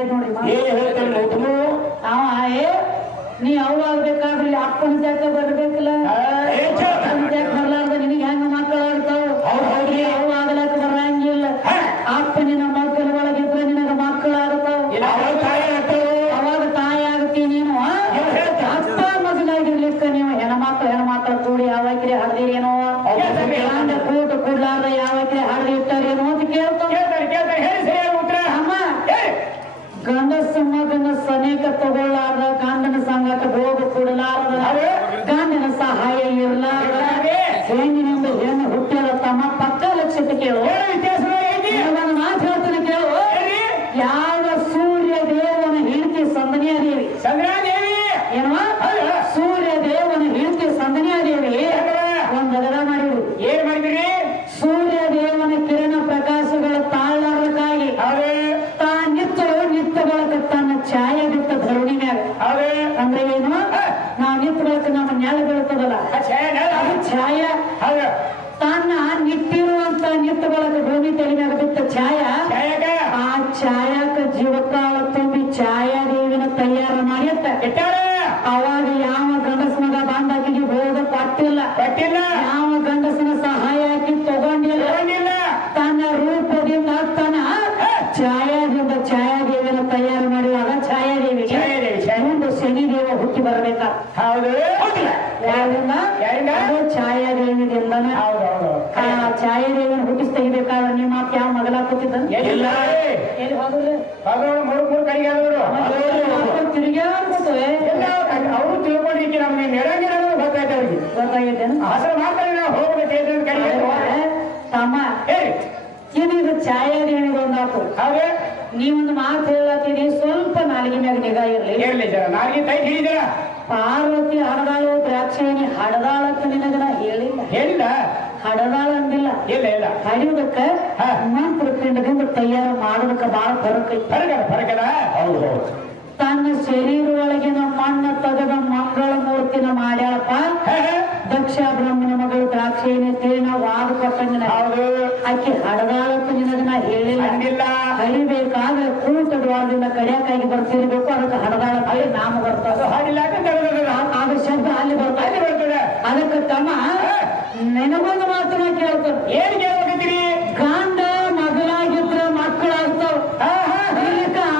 ಹೇಳಿದ್ ನೋಡ್ರಿ ಮಾತು. ಏನ್ ಹೇಳ್ತಾನೆ ಮೊದಲು ಅವ ನೀ ಅವ್ ಆಗ್ಬೇಕಾದ್ರೆ ಇಲ್ಲಿ ಅಪ್ಪನ ಜಾಗ ಬರ್ಬೇಕಲ್ಲ. ಅಪ್ಪನ ಜಾಗ ಬರ್ಲಾರ್ದ ನಿನಗೆ ಹೆಂಗ ಮಕ್ಕಳು ಆಗ್ತಾವ? ಹೌದ್ರಿ. ಅವ್ ಆಗ್ಲಕ್ಕ ಬರಂಗಿಲ್ಲ. ಅಪ್ಪನಿನ ಮಕ್ಕಳ ಒಳಗಿದ್ರೆ ನಿನಗ ಮಕ್ಕಳು ಆಗ್ತಾವ. ಅವಾಗ ತಾಯಿ ಆಗ್ತಿ ನೀನು. ಅಪ್ಪ ಮಗನಾಗಿರ್ಲಿಕ್ಕ ನೀವು ಹೆಣ್ಮಕ್ಳು ಕೂಡಿ ಯಾವಾಗ್ರೆ ಹಡ್ದಿರೇನೋ, ಗಂಡ ಕೂಟ ಕೂಡ್ಲಾರ್ದ ಯಾವಾಗ್ರೆ ಹಡ್ದಿ ಇಟ್ಟಾರೇನೋ ಅಂತ ಕೇಳ್ತಾವ. ಅಮ್ಮ ಗಂಡಸ ಮಗನ ಸನೇಕ ತಗೊಳ್ಳಾರ್ದ, ಗಂಡನ ಸಂಗಟ ಹೋಗ ಕೊಡಲಾರ್ದ, ಗಂಡನ ಸಹಾಯ ಇರ್ಲಾರ್ದ ಹೆಣ್ಣಿನಿಂದ ಹೆಣ್ಣು ಹುಟ್ಟಿದ ತಮ್ಮ ಪಕ್ಕ ಲಕ್ಷತೆ ಕೇಳು. ಒಂದು ಮಾತು ಹೇಳ್ತಾನೆ ಕೇಳು. ಯಾವ ಸೂರ್ಯ ದೇವನ ಹೆಂಡತಿ ಸಂದನಿಯಾದೇವಿ ಏನೋ ಸೂರ್ಯ ದೇವನ ಹೆಂಡತಿ ಸಂದನಿಯಾದೇವಿ ಒಂದ್ ಅಗದ ಮಾಡಿದ್ರು. ಏನ್ ಮಾಡಿದ್ರಿ? ಸೂರ್ಯ ದೇವನ ಕಿರಣ ಪ್ರಕಾಶಗಳ ತಾಳಾರಕ್ಕಾಗಿ ನಿತ್ತ ಬಳಕ ತನ್ನ ಛಾಯೆ ಬಿಟ್ಟ ಧರಣಿ ಮ್ಯಾಗ. ಅಂದ್ರೆ ಏನು? ನಾವು ನಿತ್ತ ಬಳಕ ನಮ್ಮ ನೆಲ ಬೀಳ್ತದಲ್ಲ, ಅದು ಛಾಯ. ತನ್ನ ನಿಟ್ಟಿರುವಂತ ನಿತ್ತ ಬಳಕ ಭೂಮಿ ತಲೆ ಮ್ಯಾಗ ಬಿಟ್ಟ ಛಾಯ. ಆ ಛಾಯಕ ಜೀವಕಾಳ ತುಂಬಿ ಛಾಯಾದೇವಿನ ತಯಾರ ಮಾಡಿತ್ತ. ಅವಾಗ ಯಾವ ಗಂಡಸ ಮಗ ಬಾಂಧಾಕಿಗೆ ಹೋದ ಪಟ್ಟಿಲ್ಲ, ಯಾವ ಗಂಡಸನ ಸಹಾಯ ಹಾಕಿ ತಗೊಂಡಿಲ್ಲ. ತನ್ನ ರೂಪದಿಂದ ತನ್ನ ಛಾಯಾದಿಂದ ಛಾಯಾದೇವಿನ ತಯಾರು ಮಾಡಿದಾಗ ಛಾಯಾದೇವಿಗೆ ಮುಂದೆ ಶನಿದೇವ ಹುಟ್ಟಿ ಬರಬೇಕ. ಯಾರಿಂದ? ಛಾಯಾದೇವಿದಿಂದನ. ಆ ಛಾಯಾದೇವಿನ ಹುಟ್ಟಿಸ್ ತೆಗಿಬೇಕಾದ್ರೆ ನಿಮ್ಮ ಮಾತು ಯಾವ ಮಗಲ ಕೂತಿದ್ದ ಎಲ್ಲಿ ಹೋದ್ರೆ ತಿರುಗಾಡ್ಕೊತವೆ. ಅವರು ತಿಳ್ಕೊಂಡಿಕ್ಕೆ ನಮ್ಗೆ ನೆರಗಿರೋದು ಗೊತ್ತಾಯ್ತು ಅವ್ರಿಗೆ. ಗೊತ್ತಾಗೈತೇನು? ಅಸಲು ಮಾತಾಡಿ ನಾವು ಹೋಗ್ಬೇಕು ತಮ್ಮ ಇದು ಛಾಯಾದೇವಿಗೆ ಒಂದಾತು. ನೀವೊಂದು ಮಾತು ಹೇಳತ್ತೀರಿ, ಸ್ವಲ್ಪ ನಾಲಿಗೆ ಮ್ಯಾಗ ನಿಗಾ ಇರ್ಲಿ. ನಾಲ್ಗೆ ಕೈ ಹಿಡಿದರ ಪಾರ್ವತಿ ಹಡದಾಳು ದ್ರಾಕ್ಷಿಣಿ ಹಡದಾಳತ್ತ ನಿನಗನ ಹೇಳಿಲ್ಲ. ಹಡದಾಳ ಅಂದಿಲ್ಲ. ಇಲ್ಲ ಹಡಿಯೋದಕ್ಕ ಮಂತ್ರ ಪಿಂಡದಿಂದ ತಯಾರು ಮಾಡೋದಕ್ಕ ಬಾಳ ಫರಕದ. ಹೌದು. ತನ್ನ ಶರೀರ ಒಳಗಿನ ಮಣ್ಣ ತೆಗೆದ ಮಂಗಳ ಮೂರ್ತಿನ ಮಾಡ್ಯಾಳಪ್ಪ ದಕ್ಷ ಬ್ರಹ್ಮನ ಮಗಳು ದ್ರಾಕ್ಷಿಣಿ ತೇಳಿ ನಾವು ವಾದ ಕೊಟ್ಟಂಗಿನ. ಆಕೆ ಹಡದಾಳತ್ತ ನಿನಗನ ಹೇಳಿಲ್ಲ. ಹಡಿಬೇಕಾದ್ರೆ ಕೂಟ ದ್ವಾರದಿಂದ ಕಡಿಯಾಕಾಗಿ ಬರ್ತಿರ್ಬೇಕು. ಅದಕ್ಕೆ ಹಡದಾಳ ನಾಮ ಬರ್ತದ. ಆಗ ಶಬ್ದ ಅಲ್ಲಿ ಬರ್ತದೆ. ಅದಕ್ಕೆ ತಮ್ಮ ನೆನಗೊಂದು ಮಾತನ್ನ ಕೇಳ್ತಾರೆ. ಏನ್ ಕೇಳ್ಬೇಕಂತೀರಿ? ಗಂಡ ಮಗಳಾಗಿದ್ರೆ ಮಕ್ಕಳಾಗ್ತಾವ,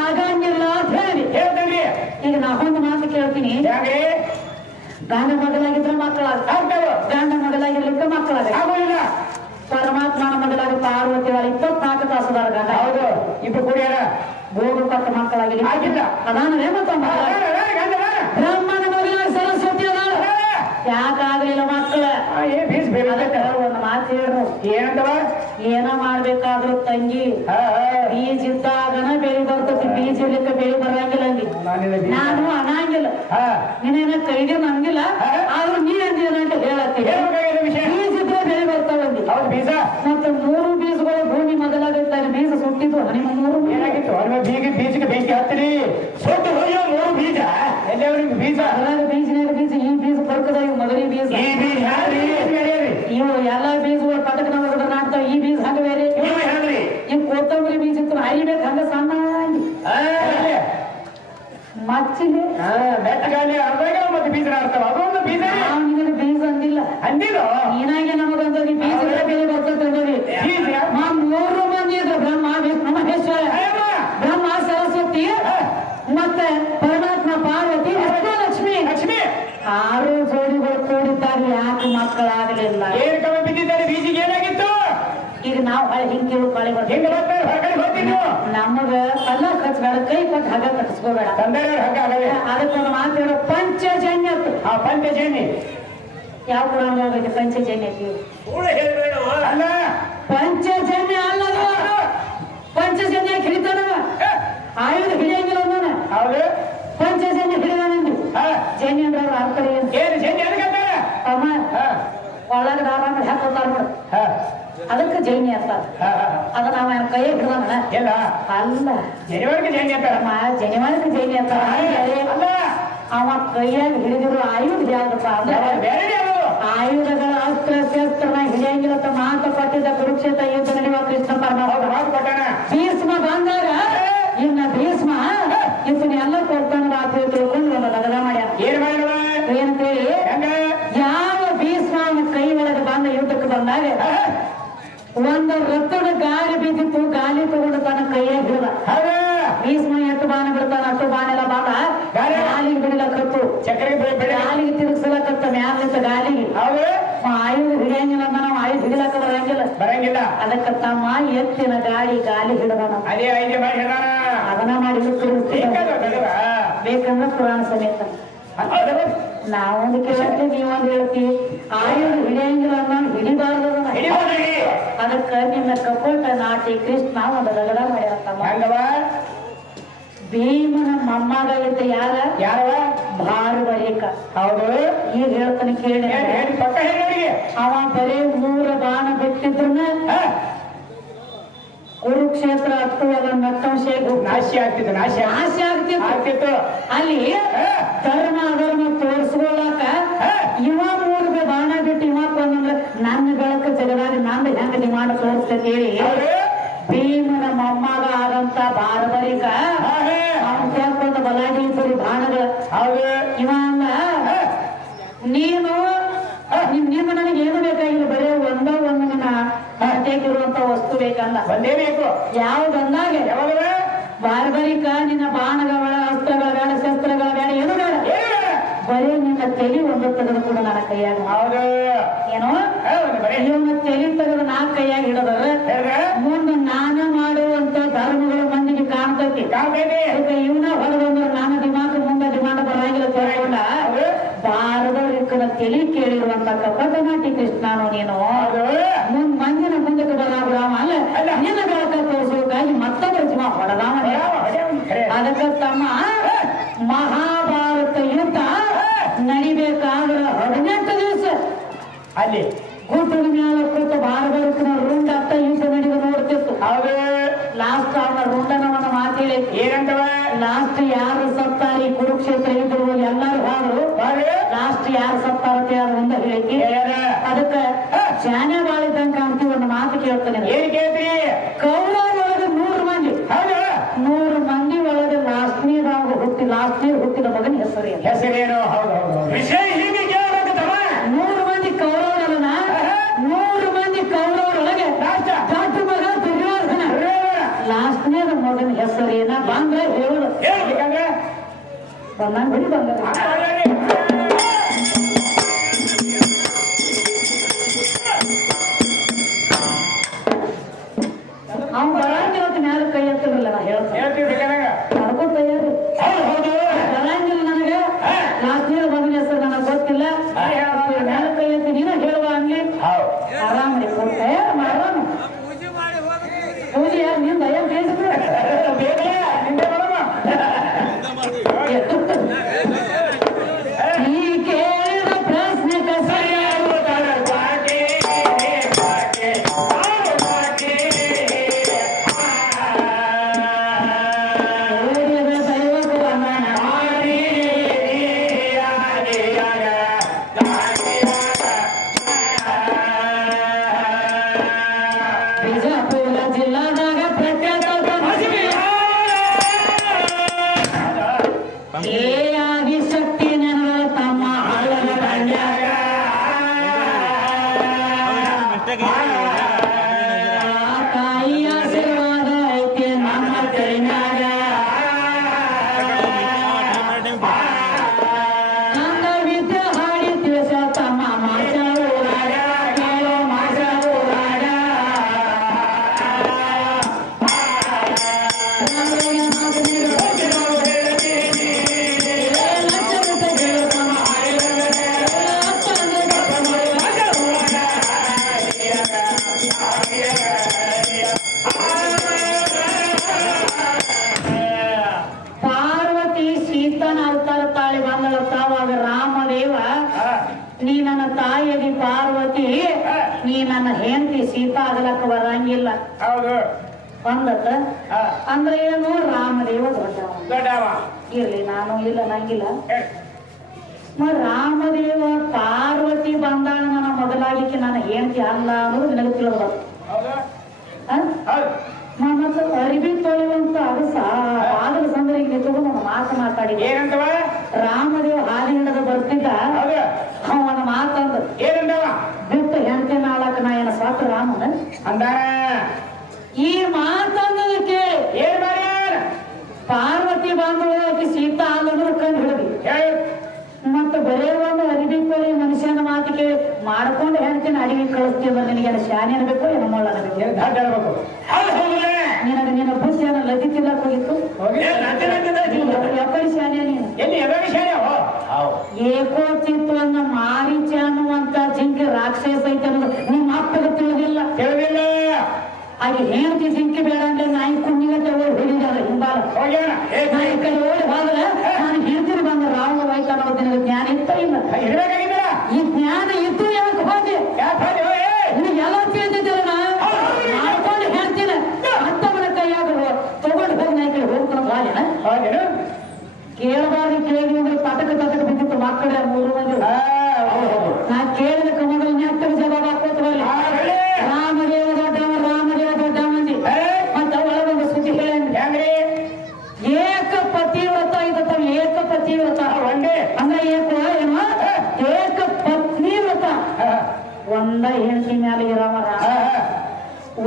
ಆಗಂಗಿಲ್ಲ ಅಂತ ಹೇಳಿ ಹೇಳ್ತೇನ್ರಿ. ಈಗ ನಾವೊಂದು ಮಾತು ಕೇಳ್ತೀನಿ. ಗಂಡ ಮಗಳಾಗಿದ್ರೆ ಮಕ್ಕಳಾಗ್ತಾವ, ಗಂಡ ಮಗಳಾಗಿರ್ಲಿಕ್ಕೆ ಮಕ್ಕಳಾಗ. ಪರಮಾತ್ಮನ ಮಗಳಾಗಿ ಪಾರ್ವತಿ 24 ತಾಸದಾರ ಗಂಡ. ಹೌದು. ಇಬ್ರು ಕೂಡಿಯಾರ ಗೋಡು ಕೊಟ್ಟ ಮಕ್ಕಳಾಗಿ ಆಗಿಲ್ಲ. ಅದಾನೇ ಮತ್ತ ಬ್ರಹ್ಮನ ಮಗಳಾಗಿ ಸರಸ್ವತಿ ಅದಾಳ. ಯಾಕಾಗ್ಲಿಲ್ಲ ಮಕ್ಕಳ? ಒಂದು ಮಾತು ಹೇಳ್ರು. ಏನಂತವ? ಏನ ಮಾಡ್ಬೇಕಾದ್ರು ತಂಗಿ ಬೀಜ ಇದ್ದಾಗನ ಬೆಳಿ ಬರ್ತತಿ, ಬೀಜ ಇರ್ಲಿಕ್ಕೆ ಬೆಳಿ ಬರಂಗಿಲ್ಲ ಅಂದಿ. ನಾನು ಅನ್ನಂಗಿಲ್ಲ, ನೀನೇನ ಕೈಗೆ ನಂಗಿಲ್ಲ. ಆದ್ರೂ ನೀ ಅಂದಿದಂತ ಹೇಳತ್ತೀನಿ. ಬೀಜ ಇದ್ರೆ ಬೆಳಿ ಬರ್ತಾವಂದಿ. ಮತ್ತೆ 3 ಬೀಜಗಳು ಭೂಮಿ ಮೊದಲಾಗುತ್ತಾರೆ. ಬೀಜ ಸುಟ್ಟಿದ್ದು ನಿಮ್ಮ 3 ಏನಾಗಿತ್ತು? ಬೀಜಕ್ಕೆ ಬೆಂಕಿ ಹತ್ತಿರಿ ಸುಟ್ಟು ಹೋಗ್ಯೋ 3 ಬೀಜ. ಎಲ್ಲವರಿಗೆ ಬೀಜ ಅದ್ರಾಗ ಬೀಜನಾಗ ಬೀಜ. ಈ ಬೀಜ ಬರ್ಕದ ಇವು ಮೊದಲೇ ಬೀಜ. ಇವು ಎಲ್ಲಾ ಬೀಜಗಳು ಪಟಕ ನಮಗ ನಾಡ್ತಾವ. ಈ ಬೀಜ ಹಂಗ ಬೇರೆ. ಈ ಕೊತ್ತಂಬರಿ ಬೀಜ ಇತ್ತು ಅರಿಬೇಕು ಹಂಗ ಸಣ್ಣ ಮಚ್ಚಿಗೆ ಬೆಟ್ಟಗಾಲಿ ಅರ್ಧಾಗ ಮತ್ತೆ ಬೀಜ ಆಡ್ತಾವ. ಅದೊಂದು ಬೀಜ. ನಾವು ನಿಮಗೆ ಬೀಜ ಅಂದಿಲ್ಲ. ನೀನಾಗೆ ನಮಗಂದದಿ ಬೀಜ ಬೆಲೆ ಬರ್ತದೆ ಅಂದದಿ. 3 ಮಂದಿ ಇದ್ರು. ಬ್ರಹ್ಮ, ವಿಷ್ಣು, ಮಹೇಶ್ವರ. ಬ್ರಹ್ಮ, ಸರಸ್ವತಿ ಮತ್ತೆ ಪರಮಾತ್ಮ, ಪಾರ್ವತಿ, ಲಕ್ಷ್ಮಿ. 6 ಜೋಡಿಗಳು ಕೂಡಿದ್ದಾಗ ಯಾಕೆ ಮಕ್ಕಳಾಗಲಿಲ್ಲ? ಏನ್ ಕಮ್ಮಿ ಬಿದ್ದಿದ್ದಾರೆ ಬೀಜಿಗೆ? ಏನಾಗಿತ್ತು? ಈಗ ನಾವು ಹಿಂಗೆ ಕಳೆ ಬರ್ತೀವಿ. ನಮಗ ಎಲ್ಲ ಖರ್ಚುಬೇಡ, ಕೈ ಕೊಟ್ಟು ಹಗ್ಗ ಕಟ್ಟಿಸ್ಕೋಬೇಡ. ಅದಕ್ಕೊಂದು ಮಾತು ಹೇಳು. ಪಂಚಜನ್ಯ. ಪಂಚಜನ್ಯ ಯಾವ ಪುರಾಣ ಹೋಗೈತೆ? ಪಂಚಜನ್ಯ ಅಲ್ಲ, ಪಂಚಜನ್ಯ ಅಲ್ಲದು. ಪಂಚಜನ್ಯ ಹಿಡಿತಾನವ, ಆಯುಧ ಹಿಡಿಯಂಗಿಲ್ಲ ಅಂದಾನ. ಹೌದು. ಪಂಚಜನ್ಯ ಹಿಡಿದಾನಂದು. ಜನ್ಯ ಅಂದ್ರೆ ಅವ್ರ ಅರ್ಥ ಏನು? ಜನ್ಯ ಅಮ್ಮ ಒಳಗ ದಾರ ಹಾಕೋತಾರ ನೋಡು, ಅದಕ್ಕೆ ಜೈನಿ ಅಂತ. ಅದ ನಾವ್ ಕೈ ಹಿಡ್ದಾನ ಎಲ್ಲ ಅಲ್ಲ. ಜನಿವಾರಕ್ಕೆ ಜೈನಿ ಅಂತ. ಜನಿವಾರಕ್ಕೆ ಜೈನಿ ಅಂತ ಅಲ್ಲ. ಅವ ಕೈಯಾಗ ಹಿಡಿದಿರು ಆಯುಧ ಯಾವ್ದಪ್ಪ ಅಂದ್ರೆ ಆಯುಧಗಳ ಅಸ್ತ್ರ ಶಸ್ತ್ರನ ಹಿಡಿಯಂಗಿಲ್ಲ ಅಂತ ಮಾತು ಕೊಟ್ಟಿದ್ದ. ಕುರುಕ್ಷೇತ್ರ ಯುದ್ಧ ನಡೆಯುವ ಕೃಷ್ಣ ಪರಮಾತ್ಮ ಭೀಷ್ಮ ಬಂದಾಗ ಇನ್ನ ಭೀಷ್ಮ ಹೇಳ್ತಾನ ಅಷ್ಟು ಬಾಣೆಲ್ಲ ಬಾಳ ಗಾಲಿಗೆ ಬಿಡಲಕತ್ತು ಚಕ್ರಿಗೆ ಬೆಳೆ ಗಾಲಿಗೆ ತಿರುಗಿಸಲಕತ್ತ ಮ್ಯಾಲಿಂದ ಗಾಲಿಗೆ ಹೌದು ಆಯುಧ ಹಿಡಿಯಂಗಿಲ್ಲ ಅಂದ ನಾವು ಆಯುಧ ಹಿಡಿಲಕ್ಕ ಬರಂಗಿಲ್ಲ ಅದಕ್ಕ ತಮ್ಮ ಎತ್ತಿನ ಗಾಲಿ ಹಿಡದಾನ ಅದೇ ಐದೇ ಮಾಡಿ ಹೇಳಾನ ಅದನ್ನ ಮಾಡಿ ಬೇಕಂದ್ರ ಪುರಾಣ ಸಮೇತ ನಾವೊಂದು ಕೇಳತ್ತೀವಿ ನೀವೊಂದು ಹೇಳ್ತೀವಿ ಆಯುಧ ಹಿಡಿಯಂಗಿಲ್ಲ ಅನ್ನೋ ಹಿಡಿಬಾರ್ದು ಅದಕ್ಕ ನಿನ್ನ ಕಪೋಟ ನಾಟಿ ಕೃಷ್ಣ ಒಂದು ರಗಡ ಮಾಡ್ಯಾರತ್ತಮ್ಮ ಭೀಮನ ಮೊಮ್ಮಗ ಇದ್ದ ಯಾರ ಭಾರವರಿಕ ಹೌದು ಈಗ ಹೇಳ್ತಾನೆ ಕೇಳಿ ಪಕ್ಕ ಹೇಳಿ ಅವ ಬರೀ 3 ಬಾಣ ಬಿಟ್ಟಿದ್ರನ್ನ ಕುರುಕ್ಷೇತ್ರ ಹತ್ತುವಲ್ಲ ನಟ್ಟಂಶ ನಾಶಿ ಆಗ್ತಿತ್ತು ನಾಶಿ ಆಗ್ತಿತ್ತು ಅಲ್ಲಿ ಧರ್ಮ ಅಧರ್ಮ ತೋರಿಸ್ಕೊಳ್ಳಾಕ ಇವ 3 ಬಾಣ ಬಿಟ್ಟು ಇವ ಬಂದಂದ್ರ ನನ್ನ ಬೆಳಕ ಜಗದಾಗ ನಂದು ಹೆಂಗ ಡಿಮಾಂಡ್ ತೋರಿಸ್ತೇತಿ ಹೇಳಿ ಭೀಮನ ಮೊಮ್ಮಗ ಆದಂತ ಭಾರವರಿಕ ಅವನ್ ಕೇಳ್ಕೊಂಡ ಬಲಾಡಿ ಬರೀ ಬಾಣಗಳ ಇವ ಅಲ್ಲ ನೀನು ನಿಮ್ಮ ನನಗೆ ಏನು ಬೇಕಾಗಿಲ್ಲ ಬರೀ ಒಂದು ನನ್ನ ಹತ್ತೆಗಿರುವಂತ ವಸ್ತು ಬೇಕಲ್ಲ ಒಂದೇ ಬೇಕು ಯಾವ್ದಂದಾಗ ಬಾರ್ಬರಿಕ ನಿನ್ನ ಬಾಣಗಳ ಅಸ್ತ್ರಗಳ ಬೇಡ ಶಸ್ತ್ರಗಳ ಬೇಡ ಏನು ಬೇಡ ಬರೀ ನಿನ್ನ ತಲೆ ಒಂದು ತೆಗೆದು ಕೂಡ ನನ್ನ ಕೈಯಾಗ ಏನೋ ಇವನ್ನ ತಲೆ ತೆಗೆದು ನಾ ಕೈಯಾಗ ಹಿಡದ್ರ ಮುಂದೆ ನಾನು ಮಾಡುವಂತ ಧರ್ಮಗಳು ಮಂದಿಗೆ ಕಾಣ್ತೈತಿ ಇವನ ಹೊರದಂದ್ರೆ ನಾನು ದಿಮಾಕ್ ಮುಂದೆ ಡಿಮಾಂಡ್ ಬರಂಗಿಲ್ಲ ತಿಳ್ಕೊಂಡ ಬಾರದರಿಕನ ತಲೆ ಕೇಳಿರುವಂತ ಕಪಟ ನಾಟಿ ಕೃಷ್ಣನು ನೀನು ಮುಂದ್ ಮಂದಿನ ಮುಂದಕ್ಕೆ ಬರಾಮ ಅಲ್ಲ ನಿನ್ನ ಬೆಳಕ ತೋರಿಸೋದಾಗಿ ಮತ್ತೊಬ್ಬರ ಜೀವ ಹೊಡೆದಾಮ ಅದಕ್ಕ ತಮ್ಮ ಮಹಾಭಾರತ ಯುದ್ಧ ನಡಿಬೇಕಾದ್ರ 18 ದಿವಸ ಅಲ್ಲಿ ಗುಡ್ಡದ ಮ್ಯಾಲ ಕೂತು ಬಾರಬರಿಕನ ರುಂಡ ಅತ್ತ ಯುದ್ಧ ನಡೆದು ನೋಡ್ತಿತ್ತು ಲಾಸ್ಟ್ ಅವನ ರುಂಡನವನ್ನ ಮಾತೇಳಿ ಏನಂತವ ಲಾಸ್ಟ್ ಯಾರು ಸತ್ತಾರಿ ಕುರುಕ್ಷೇತ್ರ ಯುದ್ಧಗಳು ಎಲ್ಲರೂ ಹೋದ್ರು ಲಾಸ್ಟ್ ಯಾರು ಸತ್ತಾರ ಅಂತ ಹೇಳಿ ಅದಕ್ಕ ಜಾನ ಬಾಳಿದಂಗ ಕಾಣ್ತೀವಿ ಒಂದು ಮಾತು ಕೇಳ್ತಾನೆ ಏನ್ ಕೇಳ್ತೀರಿ ಕೌರವರೊಳಗೆ 100 ಮಂದಿ 100 ಮಂದಿ ಒಳಗೆ ಲಾಸ್ಟ್ನೇ ಹುಟ್ಟಿದ ಮಗನ ಹೆಸರೇನು ಹೌದು ವಿಷಯ ಹೀಗೆ ಕೇಳಬೇಕತ್ತವ 100 ಮಂದಿ ಕೌರವರನ್ನ 100 ಮಂದಿ ಕೌರವರೊಳಗೆ ದೊಡ್ಡ ಮಗ ದುರ್ಯೋಧನ ಲಾಸ್ಟ್ನೇ ಮಗನ ಹೆಸರೇನ ಬಂದ್ರೆ ಹೇಳು ಬಂದಂಗ ಬಿಡಿ ಬಂದ ಅವ್ನು ಬರಂಗಿರೋದು ಮ್ಯಾಲ ಕೈ ಎತ್ತಿರಲಿಲ್ಲ ನಾ ಹೇಳ್ತೀನಿ ನಡ್ಕೋ ತಯಾರಿ ಬರಂಗಿಲ್ಲ ನನಗೆ ಲಾಸ್ಟ್ನೇ ಮಗನ ಹೆಸರು ನನಗೆ ಗೊತ್ತಿಲ್ಲ ಮ್ಯಾಲ ಕೈ ಎತ್ತಿ ನೀನು ಹೇಳುವ ಹಂಗೆ ಆರಾಮ ಆರಾಮ ಪೂಜೆ ಯಾರು ನಿಂದ ಏನ್ ಬೇಯಿಸಿದ್ರೆ ಈ ಕೇಳಿದ ಪ್ರಶ್ನೆ ಬಿಜಾಪುರ ಜಿಲ್ಲಾದಾಗ ಪ್ರಖ್ಯಾತ ಆದಿಶಕ್ತಿ ನೆನಗಳ ತಮ್ಮ ತಾಯಿ ಆಶೀರ್ವಾದ ಐತೆ ನಮ್ಮ ಕೈನಾಗ ನನ್ನ ವಿದ್ಯೆ ಹಾಡಿ ತಿಳಿಸ ತಮ್ಮ ಮಾಚಾರೂರಾಗ ಕೇಳೋ ಮಾಚಾರೂರಾಗ ಪಾರ್ವತಿ ಸೀತನ ಅವತಾರ ತಾಳಿ ಬಂದಳತ್ತಾವಾಗ ರಾಮದೇವ ನೀ ನನ್ನ ತಾಯಿಯಾಗಿ ಪಾರ್ವತಿ ನೀ ನನ್ನ ಹೆಂಡತಿ ಸೀತಾ ಆಗಲಕ್ಕ ಬರಂಗಿಲ್ಲ ಬಂದತ್ತ ಅಂದ್ರೆ ಏನು ರಾಮದೇವ ದೊಡ್ಡವ ಇರ್ಲಿ ನಾನು ಇಲ್ಲ ನಂಗಿಲ್ಲ ರಾಮದೇವ ಪಾರ್ವತಿ ಬಂದಾಳ ನನ್ನ ಮೊದಲಾಗಿಕ್ಕೆ ನನ್ನ ಹೆಂಡತಿ ಅಲ್ಲ ಅನ್ನೋದು ನಿನಗೆ ತಿಳಿದ ಮತ್ತೆ ಅರಿವಿ ತೊಳೆಯುವಂತ ಅಗಸ ಬಾಗಿಲ ಸಂದರಿಗೆ ನಿಂತುಕೊಂಡು ಒಂದು ಮಾತು ಮಾತಾಡಿದ ರಾಮದೇವ ಹಾದಿ ಹಿಡಿದು ಬರ್ತಿದ್ದ ಅವನ ಮಾತಂದ ಬಿಟ್ಟು ಹೆಂಡತಿ ನಾಳಕ ನಾ ಏನ ಸಾಕು ರಾಮನ ಈ ಮಾತಂದ ಕೇಳಿ ಪಾರ್ವತಿ ಬಂದು ಬರೇ ಒಂದು ಅರಿವಿ ಕೇಳಿ ಮನುಷ್ಯನ ಮಾತು ಕೇಳಿ ಮಾಡ್ಕೊಂಡು ಹೇಳ್ತೀನಿ ಅಡಿಗೆ ಕಳಿಸ್ತೀವ ನಿನಗೆ ಶಾನೆ ಅನ್ಬೇಕು ಏನೋ ಮಳ್ಳ ಅನ್ಬೇಕು ಹೇಳ್ಬೇಕು ನಿನಗೆ ನಿನ್ನ ಬುದ್ಧಿಯನ್ನು ಲದಿ ತಿನ್ನಕ್ ಹೋಗಿತ್ತು ಯಾಕಡೆ ಶಾನೆ ನೀನು ಎಲ್ಲಿ ಎದಾಗ ಶಾಲೆ ಏಕೋಚಿತ್ವನ್ನ ಮಾರೀಚ ಅನ್ನುವಂತ ಜಿಂಕೆ ರಾಕ್ಷಸ ಐತೆ ಅನ್ನೋದು ನಿಮ್ಮ ಅಪ್ಪಗೆ ತಿಳಿದಿಲ್ಲ ಹಾಗೆ ಹೇಳ್ತಿ ಜಿಂಕೆ ಬೇಡ ಅಂದ್ರೆ ನಾಯಿ ಕುಣ್ಣಿಗತ್ತೆ ಓಡಿ ಹೊಡಿದಾರ ಹಿಂಬಾಲ ನಾಯಿ ಕಡೆ ಓಡಿ ಹೋದ್ರೆ ನಾನು ಹಿಡಿದಿರು ಬಂದ ರಾವಣ ವೈಕ ಅನ್ನೋದು ನಿನಗೆ ಜ್ಞಾನ ಇತ್ತ ಇಲ್ಲ ಈ ಜ್ಞಾನ ಇತ್ತು ಯಾಕೆ ಹೋದೆ ನಿನಗೆಲ್ಲ ತಿಳಿದಿದ್ದಿಲ್ಲ ನಾನು ಮಾಡ್ಕೊಂಡು ಹೇಳ್ತೀನಿ ಅಂತವನ ಕೈಯಾಗ ತಗೊಂಡು ಹೋಗಿ ನಾಯಿ ಕಡೆ ಹೋಗ್ತಾನ ಹಾಗೇನ ಕೇಳಬಾರ್ದು ಕೇಳಿ ಅಂದ್ರೆ ತಟಕ ಬಿದ್ದಿತ್ತು ಮಕ್ಕಳ 3 ಮಂದಿ ನಾ ಕೇಳಿದ ಕಮಗಳು ನೆಟ್ಟಗೆ ಜವಾಬ್ ಹಾಕೋತವಲ್ಲ ರಾಮದೇವ ದೊಡ್ಡ ಮಂದಿ ಮತ್ತ ಒಳಗೊಂದು ಸುದ್ದಿ ಹೇಳಿ ಏಕಪತಿವ್ರತ ಇದತ್ತ ಏಕಪತಿವ್ರತ ಅಂದ್ರೆ ಏನು ಏಕಪತ್ನಿವ್ರತ ಒಂದ ಹೆಂಡತಿ ಮ್ಯಾಲೆ ಇರಾಮ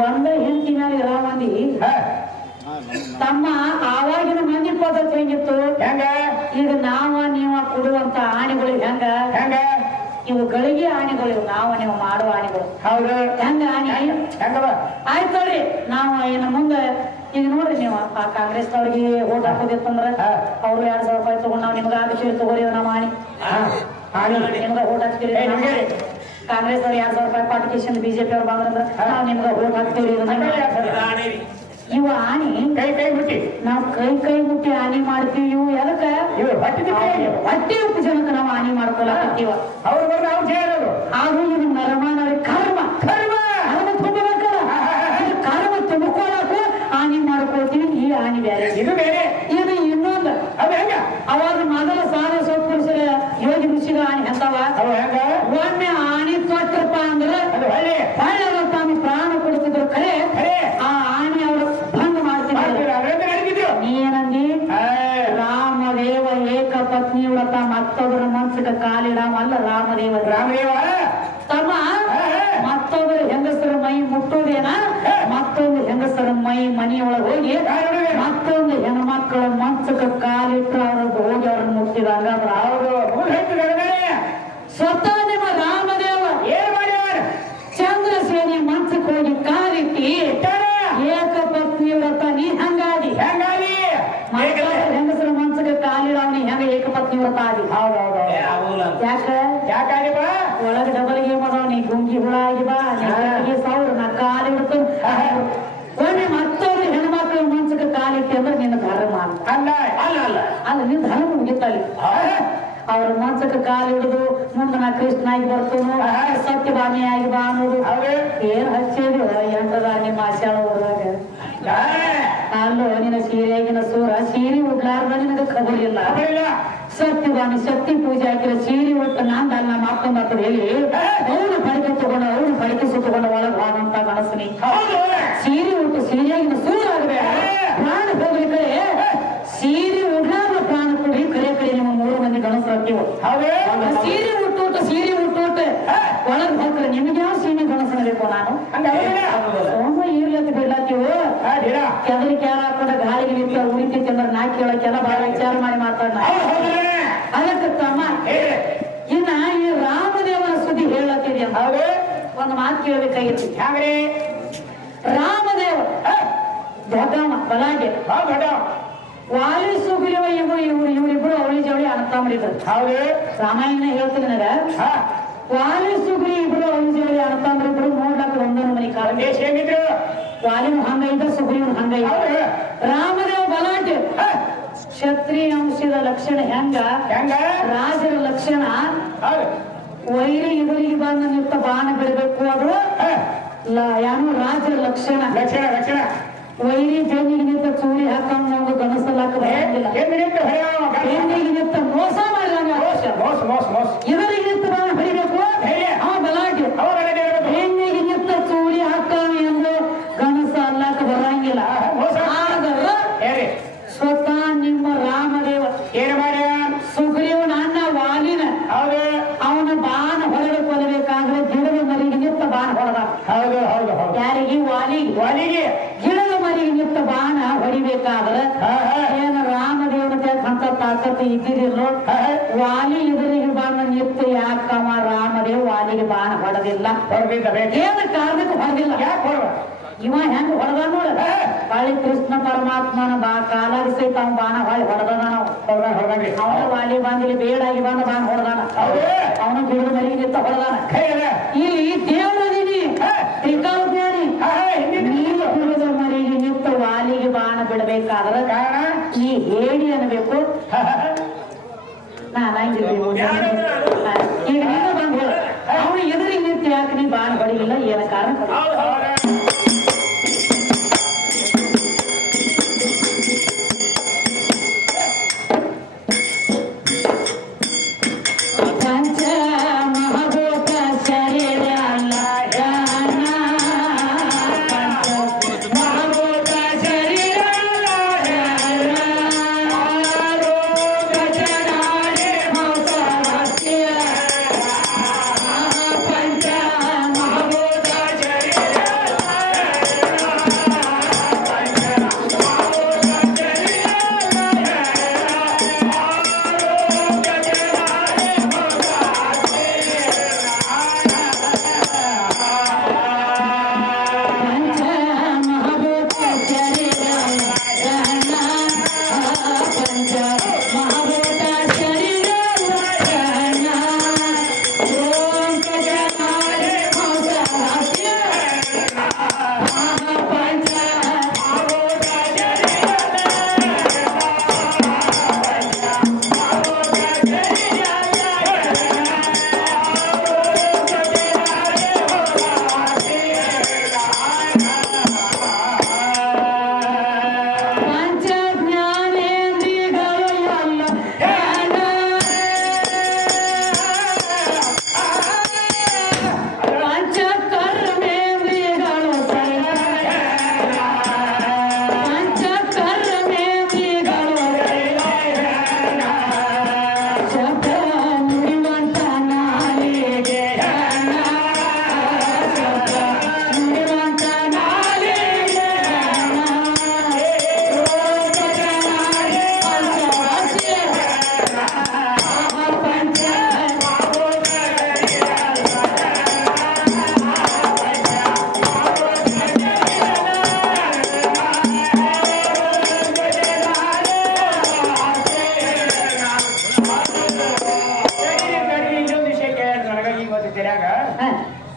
ಒಂದ ಹೆಂಡತಿ ಮ್ಯಾಲೆ ಇರಾಮ ಮಂದಿ ತಮ್ಮ ಆವಾಗಿನ ಮಂದಿ ಪದ್ಧತಿ ಹೆಂಗಿತ್ತು ಈಗ ನೀವ ಕೊಡುವಂತ ಆಣೆಗಳು ಹೆಂಗ ಇವುಗಳಿಗೆ ಆಣೆಗಳು ನೀವು ಮಾಡುವ ಆಣೆಗಳು ಹೆಂಗ ಆಣೆ ಆಯ್ತು ನೋಡ್ರಿ ನಾವು ಇನ್ನು ಮುಂದೆ ಈಗ ನೋಡ್ರಿ ನೀವು ಆ ಕಾಂಗ್ರೆಸ್ ಅವ್ರಿಗೆ ಓಟ್ ಹಾಕೋದಿತ್ತಂದ್ರ ಅವ್ರು 2,000 ರೂಪಾಯಿ ತಗೊಂಡ್ ನಾವ್ ನಿಮ್ಗೆ ಹಾಕ್ತೀವಿ ತಗೋರಿ ನಮ್ಮ ಆಣಿ ನಿಮ್ಗ ಓಟ್ ಹಾಕ್ತೀರಿ ಕಾಂಗ್ರೆಸ್ ಅವ್ರು 2,000 ರೂಪಾಯಿ ಪಾರ್ಟಿಕೇಶನ್ ಬಿಜೆಪಿ ಅವ್ರು ಬಂದ್ರಂದ್ರ ನಾವ್ ನಿಮ್ಗ ಓಟ್ ಹಾಕ್ತೀವಿ ಇವು ಆಣಿ ಕೈ ಮುಟ್ಟಿ ನಾವ್ ಕೈ ಮುಟ್ಟಿ ಆಣಿ ಮಾಡ್ತೀವಿ ಇವು ಎದಕ್ಕ ಹೊಟ್ಟೆ ಉಪ್ಪು ಜನಕ್ಕೆ ನಾವು ಆಣಿ ಮಾಡ್ಕೊಳಕತ್ತೀವ ಆದ್ರೂ ಇದು ನರಮಾನವ್ರಿಗೆ ಕರ್ಮ ತುಂಬಬೇಕಲ್ಲ ಇದು ಕರ್ಮ ತುಂಬಿಕೊಳ್ಳಕು ಆಣಿ ಮಾಡ್ಕೊಳ್ತೀವಿ ಈ ಆಣಿ ಬೇರೆ ಇದು ಇನ್ನೊಂದು ಅವಾಗ ಮೊದಲ ಸಾಲ ಸತ್ಪುರುಷರ ಯೋಗಿ ಋಷಿಗ ಆಣಿ ಅಂತವ ಒಮ್ಮೆ ಆಣಿ ಕೊಟ್ಟರಪ್ಪ ಅಂದ್ರೆ ಒಳ್ಳೆ ತಾನು ಪ್ರಾಣ ಕೊಡ್ತಿದ್ರು ಖರೆ ಆ ಆಣಿ ಅವರು ಭಂಗ ಮಾಡ್ತಿದ್ರು ನೀನಂದಿ ರಾಮದೇವ ಏಕಪತ್ನಿ ವ್ರತ ಮತ್ತೊಬ್ಬರ ಮನ್ಸಕ್ಕೆ ಕಾಲಿಡಾಮಲ್ಲ ರಾಮದೇವ ತಮ್ಮ ಮತ್ತೊಬ್ಬರ ಹೆಂಗಸರ ಮೈ ಮುಟ್ಟುವುದೇನ ಮತ್ತೊಂದು ಹೆಂಗಸರ ಮೈ ಮನೆಯೊಳಗೆ ಹೋಗಿ ಮತ್ತೊಂದು ಹೆಣ್ಮಕ್ಕಳ ಮನ್ಸಕ್ಕೆ ಕಾಲಿಟ್ಟು ಅವ್ರಿಗೆ ಹೋಗಿ ಅವ್ರನ್ನ ಮುಟ್ಟಿದಾಗ ಸ್ವತಃ ನಿಮ್ಮ ರಾಮದೇವ ಏನ್ ಮಾಡ್ಯಾರ ಚಂದ್ರಸೇನಿ ಮನ್ಸಕ್ಕೆ ಹೋಗಿ ಕಾಲಿಟ್ಟಿ ಏಕಪತ್ನಿ ವ್ರತ ನೀ ಹಂಗಾದಿ ಹೆಂಗಸರ ಮನ್ಸಕ್ಕೆ ಕಾಲಿಡಾವನಿ ಹೆಂಗ ಏಕಪತ್ನಿ ವ್ರತ ಆದಿ ಯಾಕ ಒಳಗ ಡಬಲ್ ಗೇಮ್ ಅದಾವ ನೀ ಗುಂಗಿ ಹುಳ ಆಗಿ ಬಾ ಸಾವಿರ ನಾ ಕಾಲಿಡ್ತು ಒಮ್ಮೆ ಮತ್ತೊಂದು ಹೆಣ್ಮಕ್ಳ ಮನ್ಸಕ್ಕೆ ಕಾಲಿಟ್ಟಿ ಅಂದ್ರೆ ನಿನ್ನ ಧರ್ಮ ಅಲ್ಲ ನಿನ್ನ ಧರ್ಮ ಮುಗಿತಲ್ಲಿ ಅವ್ರ ಮನ್ಸಕ್ಕೆ ಕಾಲು ಹಿಡಿದು ಮುಂದೆ ನಾ ಕೃಷ್ಣ ಆಗಿ ಬರ್ತನು ಸತ್ಯಭಾಮಿ ಆಗಿ ಬಾ ಅನ್ನೋದು ಏನ್ ಹಚ್ಚಿದ ಎಂಟದ ನಿಮ್ಮ ಆಶಾಳ ಊರಾಗ ಅಲ್ಲೋ ನಿನ್ನ ಸೀರೆಗಿನ ಸೂರ ಸೀರೆ ಉಡ್ಲಾರ್ದ ನಿನಗೆ ಖಬರಿಲ್ಲ ಸತ್ಯಭಾಮಿ ಶಕ್ತಿ ಪೂಜೆ ಹಾಕಿರ ಸೀರೆ ಉಟ್ಟು ನಂದ ನಮ್ಮ ಅಪ್ಪನ ಹತ್ರ ಹೇಳಿ ಅವನು ಬಡಿಕೆ ತಗೊಂಡು ಅವನು ಬಡಿಕೆ ಸುತ್ತಕೊಂಡು ಒಳಗೆ ಹೋದಂತ ಗಣಸನಿ ಸೀರೆ ಉಟ್ಟು ಸೀರೆಗಿನ ಸೂರ ಆಗಬೇಡ ಪ್ರಾಣ ಹೋಗ್ಲಿ ಕಡೆ ಸೀರೆ ಉಡ್ಲಾರ್ದ ಪ್ರಾಣ ಕೊಡಿ ಕರೆ ನಿಮ್ಮ 3 ಮಂದಿ ಗಣಸರು ಸೀರೆ ಉಟ್ಟು ಒಳಗ್ ಹೋಗ್ತಾರೆ ನಿಮ್ಗೆ ಯಾವ ಸೀಮೆ ಗಣಸನ ಬೇಕು ನಾನು ಸೋಮ ಇರ್ಲತ್ತಿ ಬಿಡ್ಲತ್ತೀವು ಕೆದರಿ ಕ್ಯಾರ ಹಾಕೊಂಡ ಗಾಳಿಗೆ ನಿಂತ ಉಳಿತೈತಿ ಅಂದ್ರೆ ನಾ ಕೇಳಕ್ಕೆಲ್ಲ ಬಹಳ ವಿಚಾರ ಮಾಡಿ ಮಾತಾಡ ಅದಕ್ಕೆ ತಮ್ಮ ಇನ್ನ ಈ ರಾಮದೇವನ ಸುದ್ದಿ ಹೇಳತ್ತಿದೆ ಒಂದು ಮಾತು ಕೇಳಬೇಕಾಗಿತ್ತು ರಾಮದೇವ ದೊಡ್ಡವ ಬಲಾಗೆ ವಾಲಿ ಸುಗ್ರೀವ ಇವರಿಬ್ರು ಅವಳಿ ಜವಳಿ ಅರ್ಥ ಮಾಡಿದ್ರು ರಾಮಾಯಣ ಹೇಳ್ತೀನಿ ನನಗ ವಾಲಿ ಸುಗ್ರಿ ಇಬ್ರು ಅವಳಿ ಜವಳಿ ಅರ್ಥ ಮಾಡಿದ್ರು ನೋಡ್ಲಕ್ಕ ಒಂದೊಂದು ಮನೆ ಕಾಲ ವಾಲಿನ ಹಂಗೈದ ಸುಗ್ರೀವನ್ ಹಂಗೈದ ರಾಮದೇವ ಬಲಾಟೆ ಕ್ಷತ್ರಿಯ ಅಂಶದ ಲಕ್ಷಣ ಹೆಂಗ ರಾಜರ ಲಕ್ಷಣ ವೈರಿ ಇವರಿಗೆ ಬಂದ ನಿಂತ ಬಾಣ ಬಿಡಬೇಕು ಅದು ಯಾರು ರಾಜರ ಲಕ್ಷಣ ವೈರಿ ಬೆನ್ನಿಗೆ ನಿಂತ ಚೂರಿ ಹಾಕೊಂಡ್ ನಾವು ಗಣಸಲಾಕ ಬರಂಗಿಲ್ಲ ಬೆನ್ನಿಗೆ ನಿಂತ ಮೋಸ ಮಾಡಿದಂಗ ಇವರಿಗೆ ನಿಂತ ಬಾಣ ಹೊಡಿಬೇಕು ಅವ ಬಲಾಟೆ ಬೆನ್ನಿಗೆ ನಿಂತ ಚೂರಿ ಹಾಕೋಣ ಎಂದು ಗಣಸ ಅಲ್ಲಾಕ ಬರಂಗಿಲ್ಲ ಆದ್ರೆ ಸ್ವತಃ ನಿಮ್ಮ ರಾಮದೇವ ಸುಗ್ರೀವನ ಅಣ್ಣ ವಾಲಿನ ಅವನ ಬಾಣ ಹೊರಗೆ ಕೊಲ್ಲಬೇಕಾದ್ರೆ ಗಿಡದ ಮರಿಗೆ ನಿಂತ ಬಾಣ ಹೊಡೆದ ಯಾರಿಗೆ ವಾಲಿಗೆ ಗಿಡದ ಮರಿಗೆ ನಿಂತ ಬಾಣ ಹೊಡಿಬೇಕಾದ್ರೆ ಏನು ರಾಮದೇವನ ಅಂತ ತಾಕತ್ತು ಇದ್ದಿದಿಲ್ಲೋ ವಾಲಿ ಎದುರಿಗೆ ಬಾಣ ನಿತ್ತು ಯಾಕಮ್ಮ ರಾಮದೇವ್ ವಾಲಿಗೆ ಬಾಣ ಹೊಡೆದಿಲ್ಲ ಏನ ಕಾರಣಕ್ಕೆ ಹೊಡೆದಿಲ್ಲ ಇವ ಹೆಂಗ ಹೊಡೆದ ನೋಡ ಹೊಳ್ಳಿ ಕೃಷ್ಣ ಪರಮಾತ್ಮನ ಕಾಲಾಗಿ ಸಹಿತ ಅವ್ನ ಬಾಣ ಹೊಳ್ಳಿ ಹೊಡೆದಾನ ಅವನು ವಾಲಿ ಬಂದಿಲ್ಲಿ ಬೇಡಾಗಿ ಬಂದ ಬಾಣ ಹೊಡೆದಾನ ಅವನು ಗಿಡದ ಮರಿಗೆ ನಿಂತ ಹೊಡೆದಾನ ಇಲ್ಲಿ ದೇವರದೀನಿ ತ್ರಿಕಾಲಜ್ಞಾನಿ ನೀನು ಗಿಡದ ಮರಿಗೆ ನಿಂತ ವಾಲಿಗೆ ಬಾಣ ಬಿಡಬೇಕಾದ್ರ ಕಾರಣ ಈ ಹೇಳಿ ಅನ್ನಬೇಕು ಈಗ ನೀನು ಬಂದ್ ಹೇಳ ಅವನು ಎದುರಿಗೆ ನಿಂತು ಯಾಕೆ ನೀ ಬಾಣ ಹೊಡಿಲಿಲ್ಲ ಏನ ಕಾರಣ